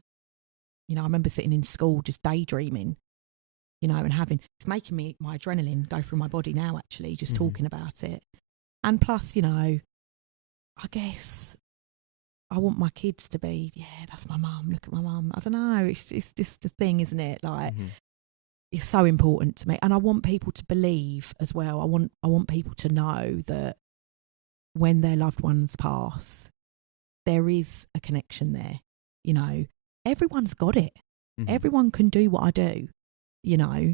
You know, I remember sitting in school just daydreaming, you know, and it's making me, my adrenaline go through my body now, actually, just talking about it. And plus, you know, I guess I want my kids to be, that's my mum, look at my mum. I don't know, it's just a thing, isn't it? Like, it's so important to me. And I want people to believe as well. I want people to know that when their loved ones pass, there is a connection there. You know, everyone's got it. Everyone can do what I do. You know,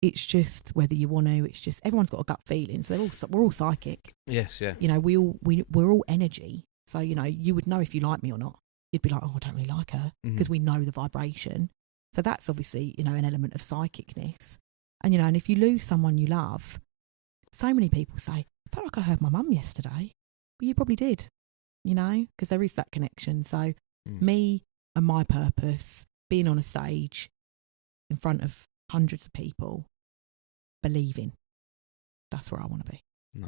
it's just whether you want to. It's just everyone's got a gut feeling. So we're all psychic. Yes, yeah. You know, we're all energy. So you know, you would know if you like me or not. You'd be like, oh, I don't really like her, because we know the vibration. So that's obviously, you know, an element of psychicness. And you know, and if you lose someone you love, so many people say, I felt like I heard my mum yesterday. Well, you probably did. You know, because there is that connection. So me and my purpose, being on a stage in front of hundreds of people, believing, that's where I want to be. No.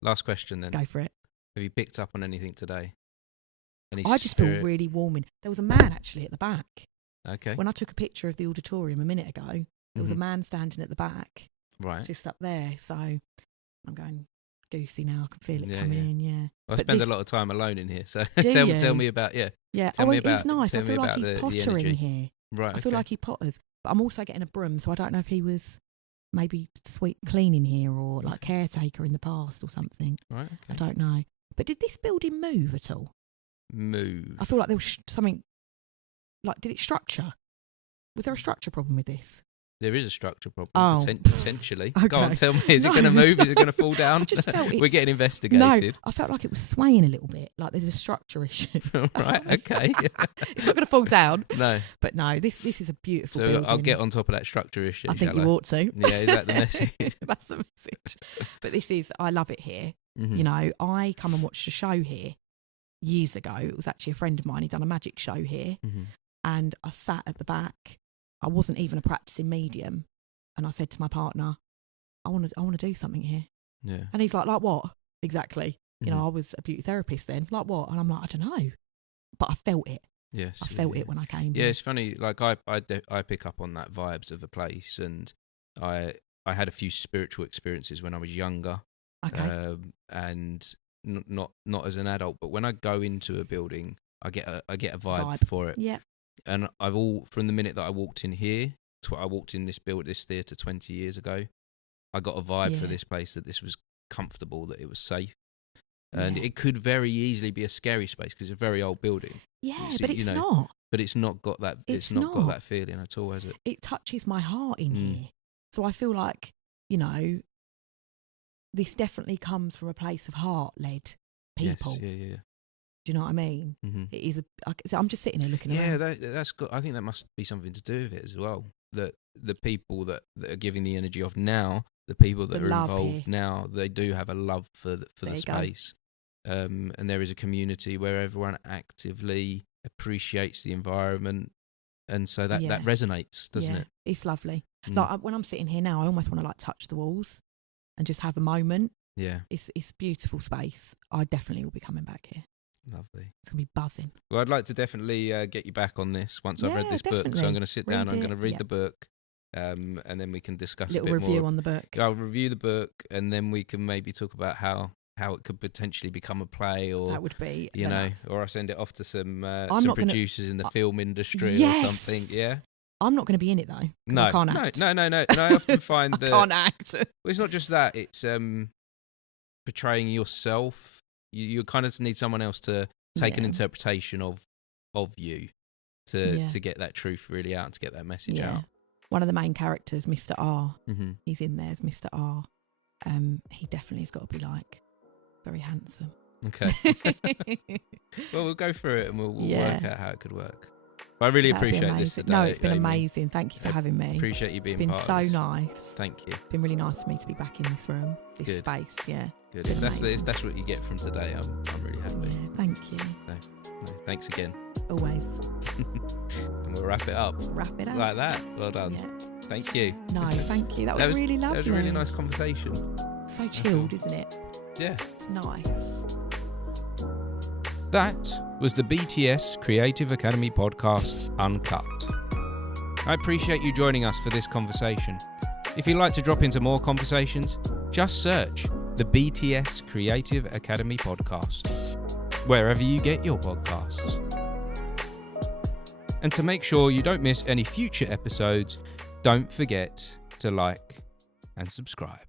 Last question then. Go for it. Have you picked up on anything today? I just feel really warming. There was a man actually at the back. Okay. When I took a picture of the auditorium a minute ago, there was a man standing at the back. Right. Just up there. So I'm going goosey now. I can feel it coming in. Yeah. I spend a lot of time alone in here, so tell me about Yeah. Tell me about, it's nice. I feel like he's pottering here. Right. I feel like he potters, but I'm also getting a broom, so I don't know if he was maybe sweet cleaning here or like caretaker in the past or something. Right. Okay. I don't know. But did this building move at all? Move. I feel like there was something. Like, did it structure? Was there a structure problem with this? There is a structure problem, potentially. Okay. Go on, tell me. Is it going to move? Is it going to fall down? I just felt we're getting investigated. No, I felt like it was swaying a little bit. Like there's a structure issue. Right, okay. It's not going to fall down. No. But no, this is a beautiful building. I'll get on top of that structure issue. I think you ought to. Yeah, is that the message? That's the message. But I love it here. You know, I come and watched a show here years ago. It was actually a friend of mine. He'd done a magic show here. And I sat at the back. I wasn't even a practicing medium. And I said to my partner, I want to do something here. Yeah. And he's like what? Exactly. You know, I was a beauty therapist then. Like what? And I'm like, I don't know. But I felt it. Yes. I felt it when I came here. Yeah, it's funny. Like I pick up on that vibes of a place, and I had a few spiritual experiences when I was younger. Okay. And not as an adult, but when I go into a building, I get a vibe for it. Yeah. And from the minute that I walked in here, I walked in this theatre 20 years ago, I got a vibe for this place, that this was comfortable, that it was safe. And it could very easily be a scary space because it's a very old building. Yeah, but it's not. But it's not got that. It's not got that feeling at all, has it? It touches my heart in here. So I feel like, you know, this definitely comes from a place of heart-led people. Yes, yeah. Do you know what I mean? It is. I'm just sitting here looking around. Yeah, that's good. I think that must be something to do with it as well. That the people that are giving the energy off now, the people that are involved now, they do have a love for the space. And there is a community where everyone actively appreciates the environment, and so that resonates, doesn't it? It's lovely. Like when I'm sitting here now, I almost want to like touch the walls and just have a moment. Yeah, it's beautiful space. I definitely will be coming back here. Lovely. It's going to be buzzing. Well, I'd like to definitely get you back on this once I've read this book. So I'm going to sit down, I'm going to read the book, and then we can discuss a bit more. Little review on the book. I'll review the book, and then we can maybe talk about how it could potentially become a play, or that would be, or I send it off to some producers in the film industry or something. Yeah. I'm not going to be in it though. No, I can't act. No. I often find that I can't act. Well, it's not just that. It's portraying yourself. You kind of need someone else to take an interpretation of you to get that truth really out and to get that message out. One of the main characters, Mr. R, Mm-hmm. he's in there as Mr. R. He definitely has got to be like very handsome. Okay. Well, we'll go through it and we'll work out how it could work. But I really appreciate this today. No, it's been Amy. amazing. Thank you for having me. Appreciate you being part of this. It's been so nice. Thank you. It's been really nice for me to be back in this room, this space. Yeah. Good. That's what you get from today. I'm really happy. Yeah, thank you. So, thanks again. Always. And we'll wrap it up. Like that. Well done. Yeah. Thank you. No, thank you. That was really lovely. That was a really nice conversation. So chilled, isn't it? Yeah. It's nice. That was the BTS Creative Academy podcast, Uncut. I appreciate you joining us for this conversation. If you'd like to drop into more conversations, just search the BTS Creative Academy podcast, wherever you get your podcasts. And to make sure you don't miss any future episodes, don't forget to like and subscribe.